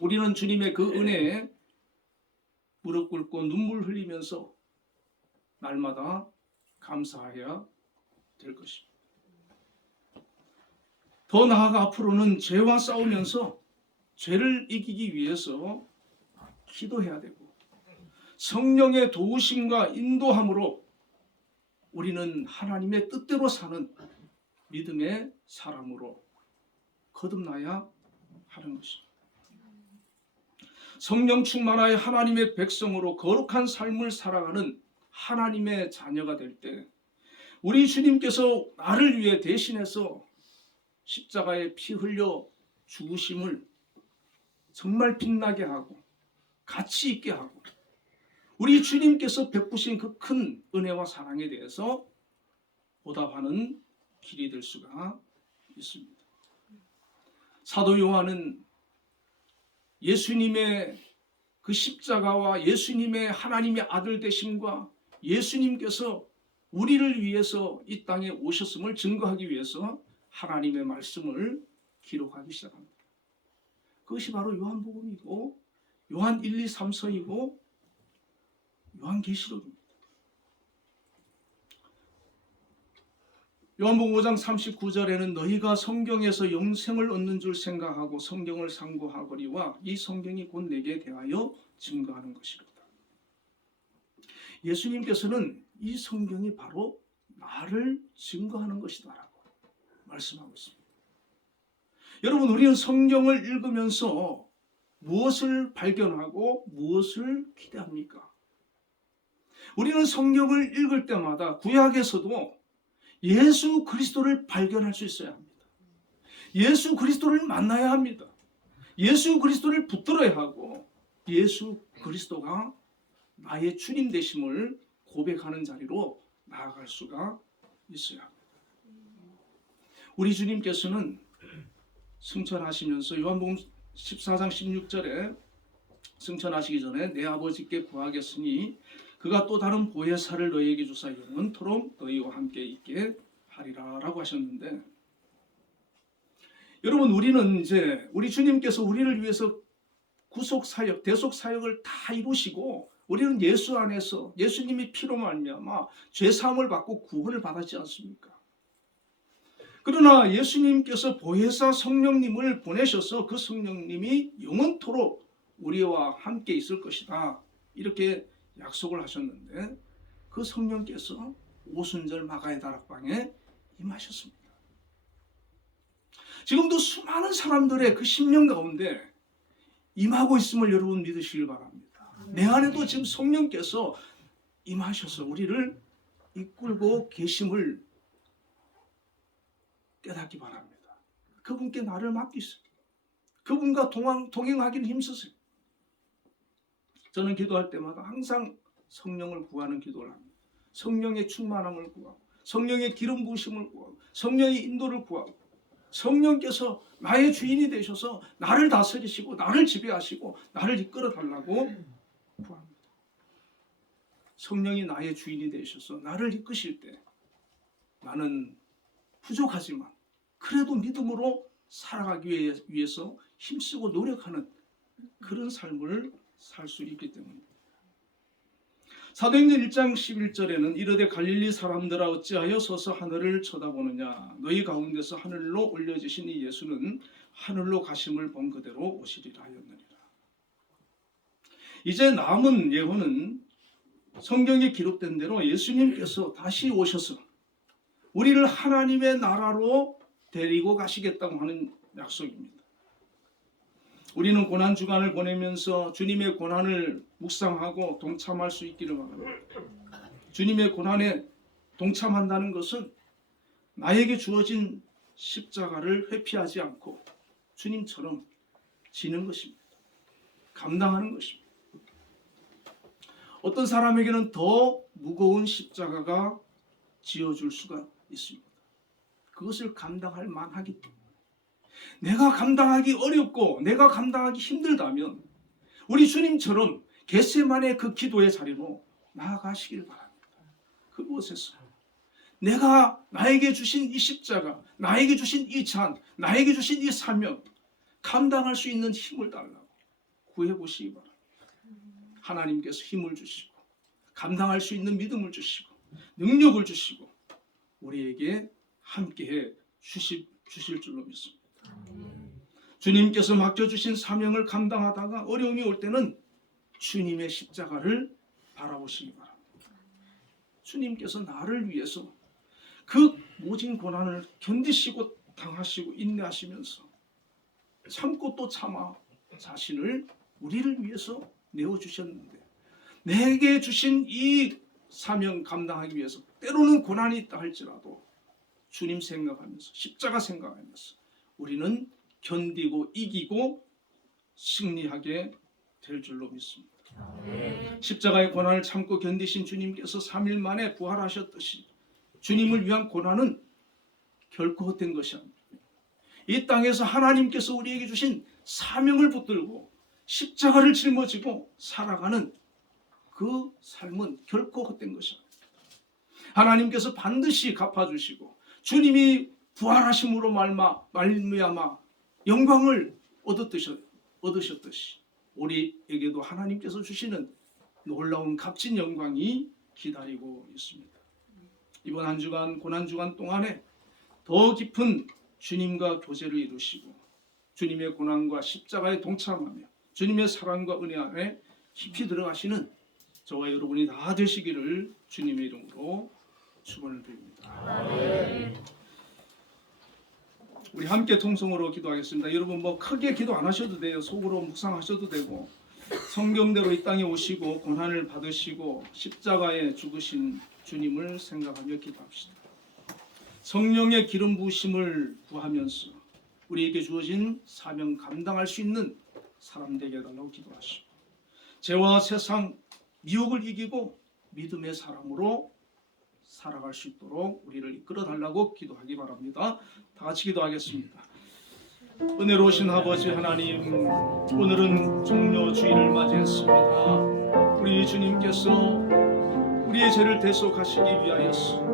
우리는 주님의 그 은혜에 무릎 꿇고 눈물 흘리면서 날마다 감사해야 될 것입니다. 더 나아가 앞으로는 죄와 싸우면서 죄를 이기기 위해서 기도해야 되고, 성령의 도우심과 인도함으로 우리는 하나님의 뜻대로 사는 믿음의 사람으로 거듭나야 하는 것입니다. 성령 충만하여 하나님의 백성으로 거룩한 삶을 살아가는 하나님의 자녀가 될 때 우리 주님께서 나를 위해 대신해서 십자가에 피 흘려 죽으심을 정말 빛나게 하고 가치 있게 하고 우리 주님께서 베푸신 그 큰 은혜와 사랑에 대해서 보답하는 길이 될 수가 있습니다. 사도 요한은 예수님의 그 십자가와 예수님의 하나님의 아들 되심과 예수님께서 우리를 위해서 이 땅에 오셨음을 증거하기 위해서 하나님의 말씀을 기록하기 시작합니다. 그것이 바로 요한복음이고 요한 1, 2, 3서이고 요한계시록입니다. 요한복음 5장 39절에는 너희가 성경에서 영생을 얻는 줄 생각하고 성경을 상고하거니와 이 성경이 곧 내게 대하여 증거하는 것이로다. 예수님께서는 이 성경이 바로 나를 증거하는 것이다 라고 말씀하고 있습니다. 여러분, 우리는 성경을 읽으면서 무엇을 발견하고 무엇을 기대합니까? 우리는 성경을 읽을 때마다 구약에서도 예수 그리스도를 발견할 수 있어야 합니다. 예수 그리스도를 만나야 합니다. 예수 그리스도를 붙들어야 하고 예수 그리스도가 나의 주님 되심을 고백하는 자리로 나아갈 수가 있어야 합니다. 우리 주님께서는 승천하시면서 요한복음 14장 16절에 승천하시기 전에 내 아버지께 구하겠으니 그가 또 다른 보혜사를 너희에게 주사 영원토록 너희와 함께 있게 하리라 라고 하셨는데, 여러분, 우리는 이제 우리 주님께서 우리를 위해서 구속사역, 대속사역을 다 이루시고 우리는 예수 안에서 예수님이 피로 말미암아 죄사함을 받고 구원을 받았지 않습니까? 그러나 예수님께서 보혜사 성령님을 보내셔서 그 성령님이 영원토록 우리와 함께 있을 것이다 이렇게 약속을 하셨는데, 그 성령께서 오순절 마가의 다락방에 임하셨습니다. 지금도 수많은 사람들의 그 심령 가운데 임하고 있음을 여러분 믿으시길 바랍니다. 내 안에도 지금 성령께서 임하셔서 우리를 이끌고 계심을 깨닫기 바랍니다. 그분께 나를 맡기세요. 그분과 동행하기를 힘쓰세요. 저는 기도할 때마다 항상 성령을 구하는 기도를 합니다. 성령의 충만함을 구하고 성령의 기름 부으심을 구하고 성령의 인도를 구하고 성령께서 나의 주인이 되셔서 나를 다스리시고 나를 지배하시고 나를 이끌어 달라고 구합니다. 성령이 나의 주인이 되셔서 나를 이끄실 때 나는 부족하지만 그래도 믿음으로 살아가기 위해서 힘쓰고 노력하는 그런 삶을 살 수 있기 때문입니다. 사도행전 1장 11절에는 이르되 갈릴리 사람들아 어찌하여 서서 하늘을 쳐다보느냐 너희 가운데서 하늘로 올려지신 이 예수는 하늘로 가심을 본 그대로 오시리라 하였느니라. 이제 남은 예언은 성경에 기록된 대로 예수님께서 다시 오셔서 우리를 하나님의 나라로 데리고 가시겠다고 하는 약속입니다. 우리는 고난주간을 보내면서 주님의 고난을 묵상하고 동참할 수 있기를 바랍니다. 주님의 고난에 동참한다는 것은 나에게 주어진 십자가를 회피하지 않고 주님처럼 지는 것입니다. 감당하는 것입니다. 어떤 사람에게는 더 무거운 십자가가 지어줄 수가 있습니다. 그것을 감당할 만하기 때문에. 내가 감당하기 어렵고 내가 감당하기 힘들다면 우리 주님처럼 겟세마네 그 기도의 자리로 나아가시길 바랍니다. 그곳에서 내가 나에게 주신 이 십자가, 나에게 주신 이 잔, 나에게 주신 이 사명 감당할 수 있는 힘을 달라고 구해보시기 바랍니다. 하나님께서 힘을 주시고 감당할 수 있는 믿음을 주시고 능력을 주시고 우리에게 함께해 주실 줄로 믿습니다. 주님께서 맡겨주신 사명을 감당하다가 어려움이 올 때는 주님의 십자가를 바라보시기 바랍니다. 주님께서 나를 위해서 그 모진 고난을 견디시고 당하시고 인내하시면서 참고 또 참아 자신을 우리를 위해서 내어주셨는데, 내게 주신 이 사명 감당하기 위해서 때로는 고난이 있다 할지라도 주님 생각하면서, 십자가 생각하면서 우리는 견디고 이기고 승리하게 될 줄로 믿습니다. 십자가의 고난을 참고 견디신 주님께서 3일 만에 부활하셨듯이 주님을 위한 고난은 결코 헛된 것이 아닙니다. 이 땅에서 하나님께서 우리에게 주신 사명을 붙들고 십자가를 짊어지고 살아가는 그 삶은 결코 헛된 것이 아닙니다. 하나님께서 반드시 갚아주시고 주님이 부활하심으로 말미암아 영광을 얻으셨듯이 우리에게도 하나님께서 주시는 놀라운 값진 영광이 기다리고 있습니다. 이번 한 주간, 고난주간 동안에 더 깊은 주님과 교제를 이루시고 주님의 고난과 십자가에 동참하며 주님의 사랑과 은혜 안에 깊이 들어가시는 저와 여러분이 다 되시기를 주님의 이름으로 축원을 드립니다. 우리 함께 통성으로 기도하겠습니다. 여러분 크게 기도 안 하셔도 돼요. 속으로 묵상하셔도 되고, 성경대로 이 땅에 오시고 고난을 받으시고 십자가에 죽으신 주님을 생각하며 기도합시다. 성령의 기름 부으심을 구하면서 우리에게 주어진 사명 감당할 수 있는 사람 되게 해달라고 기도하시고, 죄와 세상 미혹을 이기고 믿음의 사람으로 살아갈 수 있도록 우리를 이끌어 달라고 기도하기 바랍니다. 다 같이 기도하겠습니다. 은혜로우신 아버지 하나님, 오늘은 종려 주일을 맞이했습니다. 우리 주님께서 우리의 죄를 대속하시기 위하여서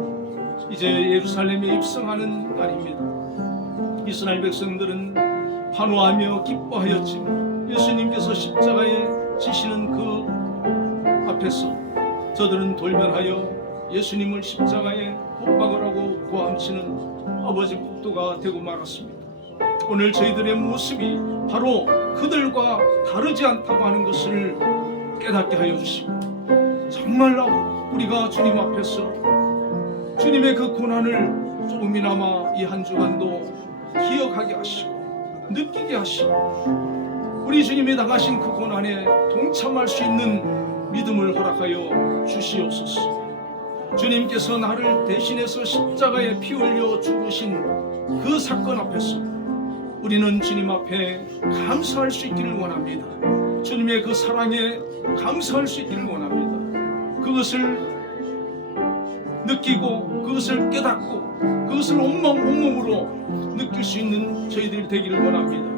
이제 예루살렘에 입성하는 날입니다. 이스라엘 백성들은 환호하며 기뻐하였지만 예수님께서 십자가에 지시는 그 앞에서 저들은 돌변하여 예수님을 십자가에 못 박으라고 고함치는 아버지 국도가 되고 말았습니다. 오늘 저희들의 모습이 바로 그들과 다르지 않다고 하는 것을 깨닫게 하여 주시고, 정말로 우리가 주님 앞에서 주님의 그 고난을 조금이나마 이 한 주간도 기억하게 하시고 느끼게 하시고 우리 주님이 당하신 그 고난에 동참할 수 있는 믿음을 허락하여 주시옵소서. 주님께서 나를 대신해서 십자가에 피 흘려 죽으신 그 사건 앞에서 우리는 주님 앞에 감사할 수 있기를 원합니다. 주님의 그 사랑에 감사할 수 있기를 원합니다. 그것을 느끼고 그것을 깨닫고 그것을 온몸으로 느낄 수 있는 저희들 되기를 원합니다.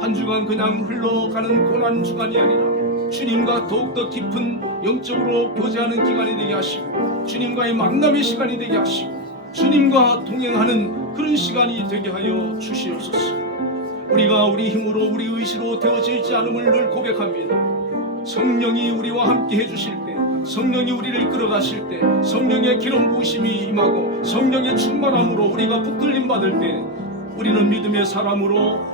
한 주간 그냥 흘러가는 고난 주간이 아니라 주님과 더욱더 깊은 영적으로 교제하는 기간이 되게 하시고 주님과의 만남의 시간이 되게 하시고 주님과 동행하는 그런 시간이 되게 하여 주시옵소서. 우리가 우리 힘으로 우리 의지로 되어지지 않음을 늘 고백합니다. 성령이 우리와 함께 해주실 때, 성령이 우리를 끌어가실 때, 성령의 기름 부으심이 임하고 성령의 충만함으로 우리가 붙들림 받을 때 우리는 믿음의 사람으로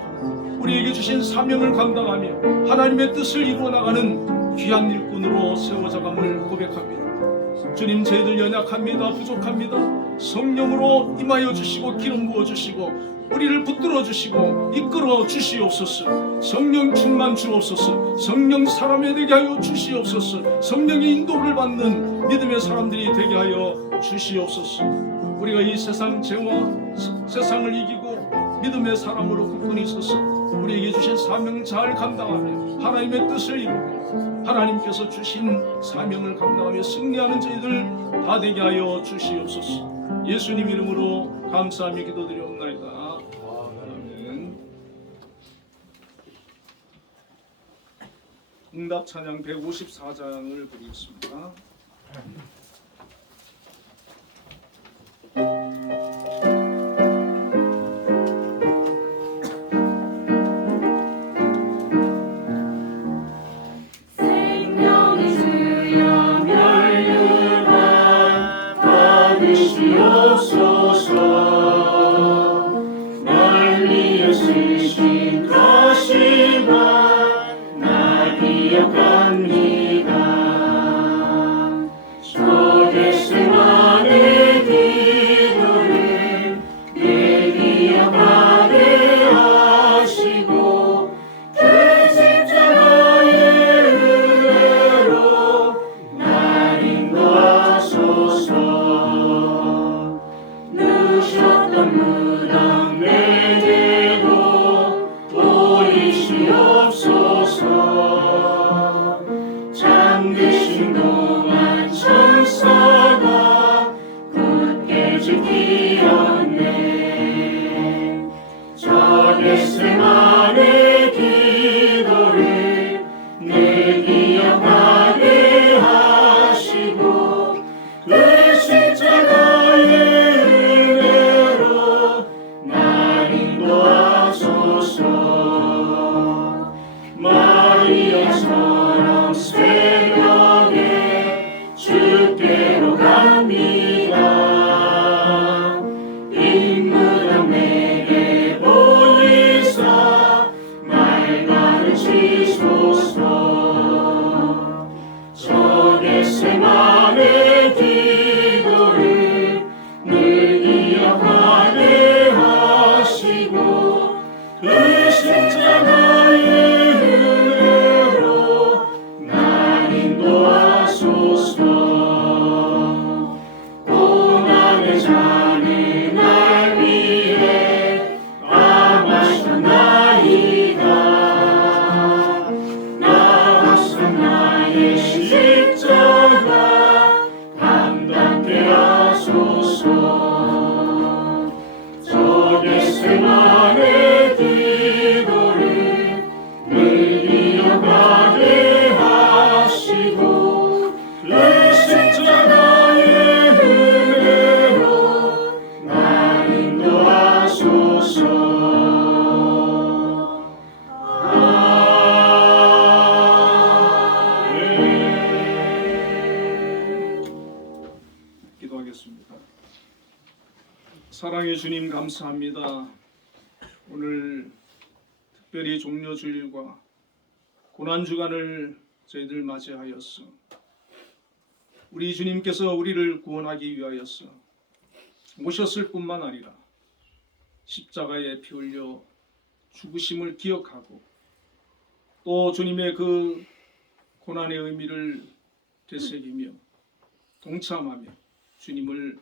우리에게 주신 사명을 감당하며 하나님의 뜻을 이루어 나가는 귀한 일꾼으로 세워져감을 고백합니다. 주님, 저희들 연약합니다. 부족합니다. 성령으로 임하여 주시고 기름 부어 주시고 우리를 붙들어 주시고 이끌어 주시옵소서. 성령 충만 주옵소서. 성령 사람이 되게 하여 주시옵소서. 성령의 인도를 받는 믿음의 사람들이 되게 하여 주시옵소서. 우리가 이 세상 죄와 세상을 이기고 믿음의 사람으로 굳건히 서서 우리에게 주신 사명 잘 감당하며 하나님의 뜻을 이루고 하나님께서 주신 사명을 감당하며 승리하는 저희들 다 되게 하여 주시옵소서. 예수님 이름으로 감사하며 기도드리옵나이다. 아멘. 응답 찬양 154장을 부르겠습니다. 날 위해 쓰신 것이와 나 기억합니다. 소대스만의 기도를 내 기억하게 하시고 세만의 기도를 늘 기억하게 하시고 그 십자가의 은혜로 날 인도하소서. 고난의 잔을 날 위해 담아셨나이다. 나와서 나의 십자가 담당케 하소서. 저 겟세마네 기도를 늘 기억하게 하시고 그 십자가의 은혜로 날 인도하소서. 기도하겠습니다. 사랑의 주님 감사합니다. 오늘 특별히 종려주일과 고난주간을 저희들 맞이하였어. 우리 주님께서 우리를 구원하기 위하여서 오셨을 뿐만 아니라 십자가에 피 흘려 죽으심을 기억하고 또 주님의 그 고난의 의미를 되새기며 동참하며 주님을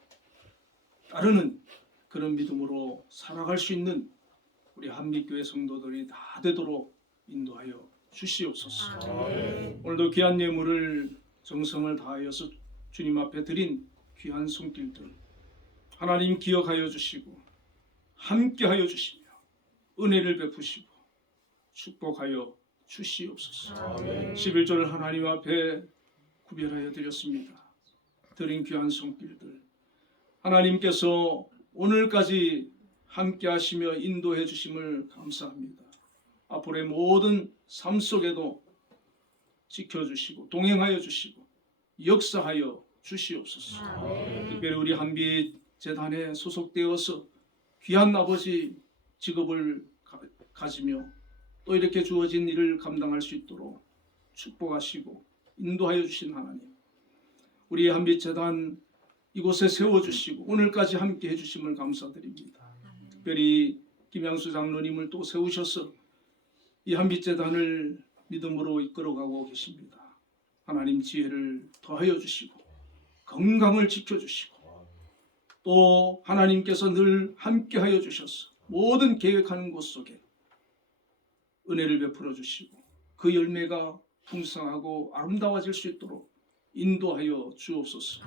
따르는 그런 믿음으로 살아갈 수 있는 우리 한빛교회 성도들이 다 되도록 인도하여 주시옵소서. 오늘도 귀한 예물을 정성을 다하여서 주님 앞에 드린 귀한 손길들 하나님 기억하여 주시고 함께하여 주시며 은혜를 베푸시고 축복하여 주시옵소서. 11절 하나님 앞에 구별하여 드렸습니다. 드린 귀한 손길들 하나님께서 오늘까지 함께 하시며 인도해 주심을 감사합니다. 앞으로의 모든 삶 속에도 지켜주시고 동행하여 주시고 역사하여 주시옵소서. 특별히 우리 한빛 재단에 소속되어서 귀한 아버지 직업을 가지며 또 이렇게 주어진 일을 감당할 수 있도록 축복하시고 인도하여 주신 하나님, 우리 한빛 재단 이곳에 세워주시고 오늘까지 함께 해주심을 감사드립니다. 특별히 김양수 장로님을 또 세우셔서 이 한빛재단을 믿음으로 이끌어가고 계십니다. 하나님 지혜를 더하여 주시고 건강을 지켜주시고 또 하나님께서 늘 함께하여 주셔서 모든 계획하는 곳 속에 은혜를 베풀어 주시고 그 열매가 풍성하고 아름다워질 수 있도록 인도하여 주옵소서.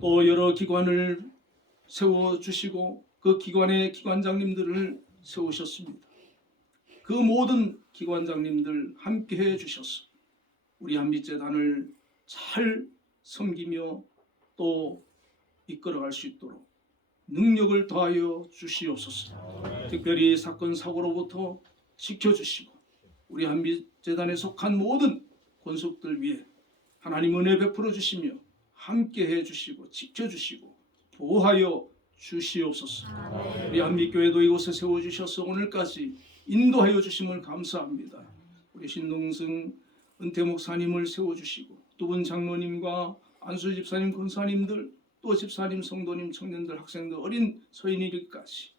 또 여러 기관을 세워주시고 그 기관의 기관장님들을 세우셨습니다. 그 모든 기관장님들 함께해 주셔서 우리 한빛재단을 잘 섬기며 또 이끌어갈 수 있도록 능력을 더하여 주시옵소서. 특별히 사건 사고로부터 지켜주시고 우리 한빛재단에 속한 모든 권속들 위해 하나님 은혜 베풀어 주시며 함께해 주시고 지켜주시고 보호하여 주시옵소서. 우리 한빛교회도 이곳에 세워주셔서 오늘까지 인도하여 주심을 감사합니다. 우리 신동승 은퇴 목사님을 세워주시고 두 분 장로님과 안수 집사님, 권사님들, 또 집사님, 성도님, 청년들, 학생들, 어린 서인이들까지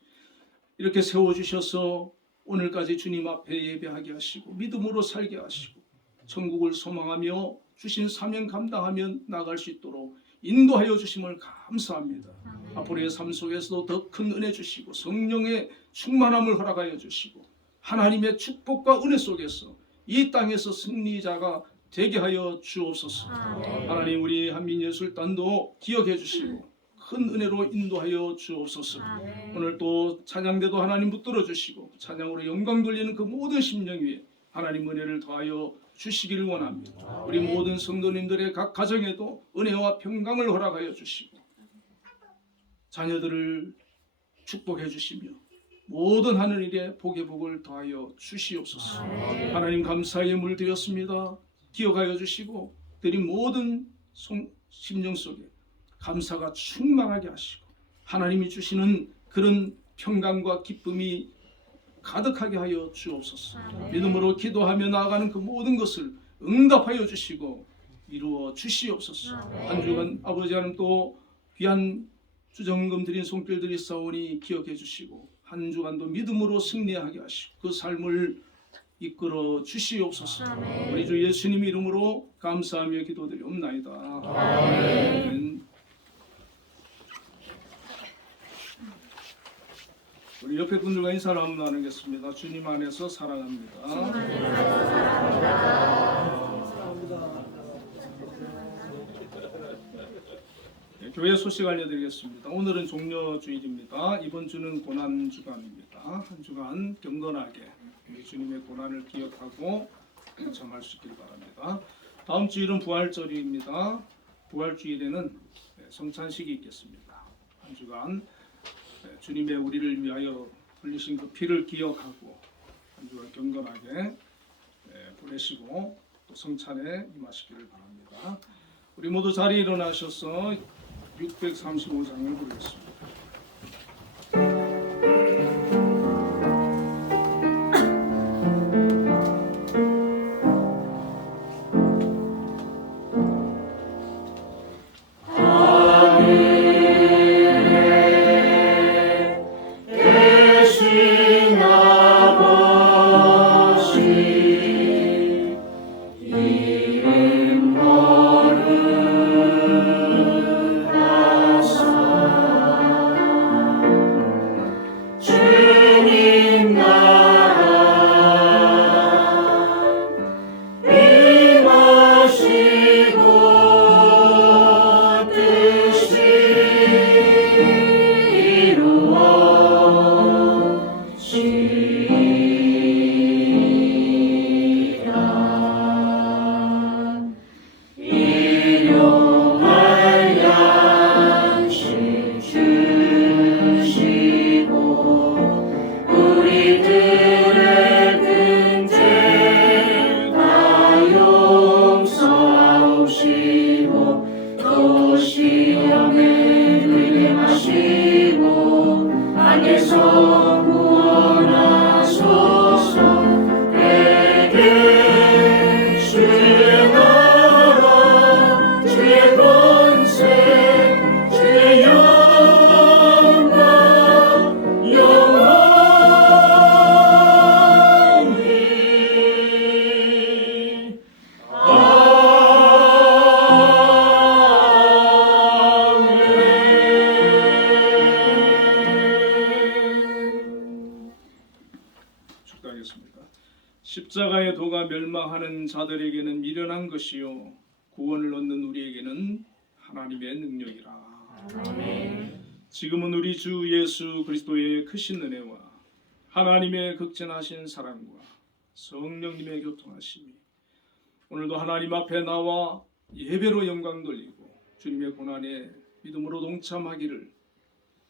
이렇게 세워주셔서 오늘까지 주님 앞에 예배하게 하시고 믿음으로 살게 하시고 천국을 소망하며 주신 사명 감당하며 나갈 수 있도록 인도하여 주심을 감사합니다. 앞으로의 삶 속에서도 더 큰 은혜 주시고 성령의 충만함을 허락하여 주시고 하나님의 축복과 은혜 속에서 이 땅에서 승리자가 되게 하여 주옵소서. 하나님, 우리 한민예술단도 기억해 주시고 큰 은혜로 인도하여 주옵소서. 오늘 또 찬양대도 하나님 붙들어 주시고 찬양으로 영광 돌리는 그 모든 심령 위에 하나님 은혜를 더하여 주시기를 원합니다. 우리 모든 성도님들의 각 가정에도 은혜와 평강을 허락하여 주시고 자녀들을 축복해 주시며 모든 하늘 일에 복의 복을 더하여 주시옵소서. 하나님, 감사의 물 드렸습니다. 기억하여 주시고 드린 모든 심령 속에 감사가 충만하게 하시고 하나님이 주시는 그런 평강과 기쁨이 가득하게 하여 주옵소서. 믿음으로 기도하며 나아가는 그 모든 것을 응답하여 주시고 이루어 주시옵소서. 아멘. 한 주간 아버지 하나님 또 귀한 주정금 드린 손길들이 있사오니 기억해 주시고 한 주간도 믿음으로 승리하게 하시고 그 삶을 이끌어 주시옵소서. 아멘. 우리 주 예수님 이름으로 감사하며 기도드리옵나이다. 아멘. 우리 옆에 분들과 인사를 한번 나누겠습니다. 주님 안에서 사랑합니다. 네, 교회 소식 알려드리겠습니다. 오늘은 종려주일입니다. 이번 주는 고난주간입니다. 한 주간 경건하게 우리 주님의 고난을 기억하고 경청할 수 있길 바랍니다. 다음 주일은 부활절입니다. 부활주일에는 성찬식이 있겠습니다. 한 주간 주님의 우리를 위하여 흘리신 그 피를 기억하고 한 주간 경건하게 보내시고 또 성찬에 임하시기를 바랍니다. 우리 모두 자리에 일어나셔서 635장을 부르겠습니다. 십자가의 도가 멸망하는 자들에게는 미련한 것이요 구원을 얻는 우리에게는 하나님의 능력이라. 아멘. 지금은 우리 주 예수 그리스도의 크신 은혜와 하나님의 극진하신 사랑과 성령님의 교통하심이 오늘도 하나님 앞에 나와 예배로 영광 돌리고 주님의 고난에 믿음으로 동참하기를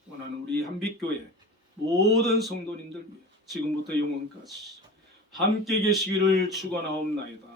원하는 우리 한빛교회 모든 성도님들 지금부터 영원까지 함께 계시기를 축원하옵나이다.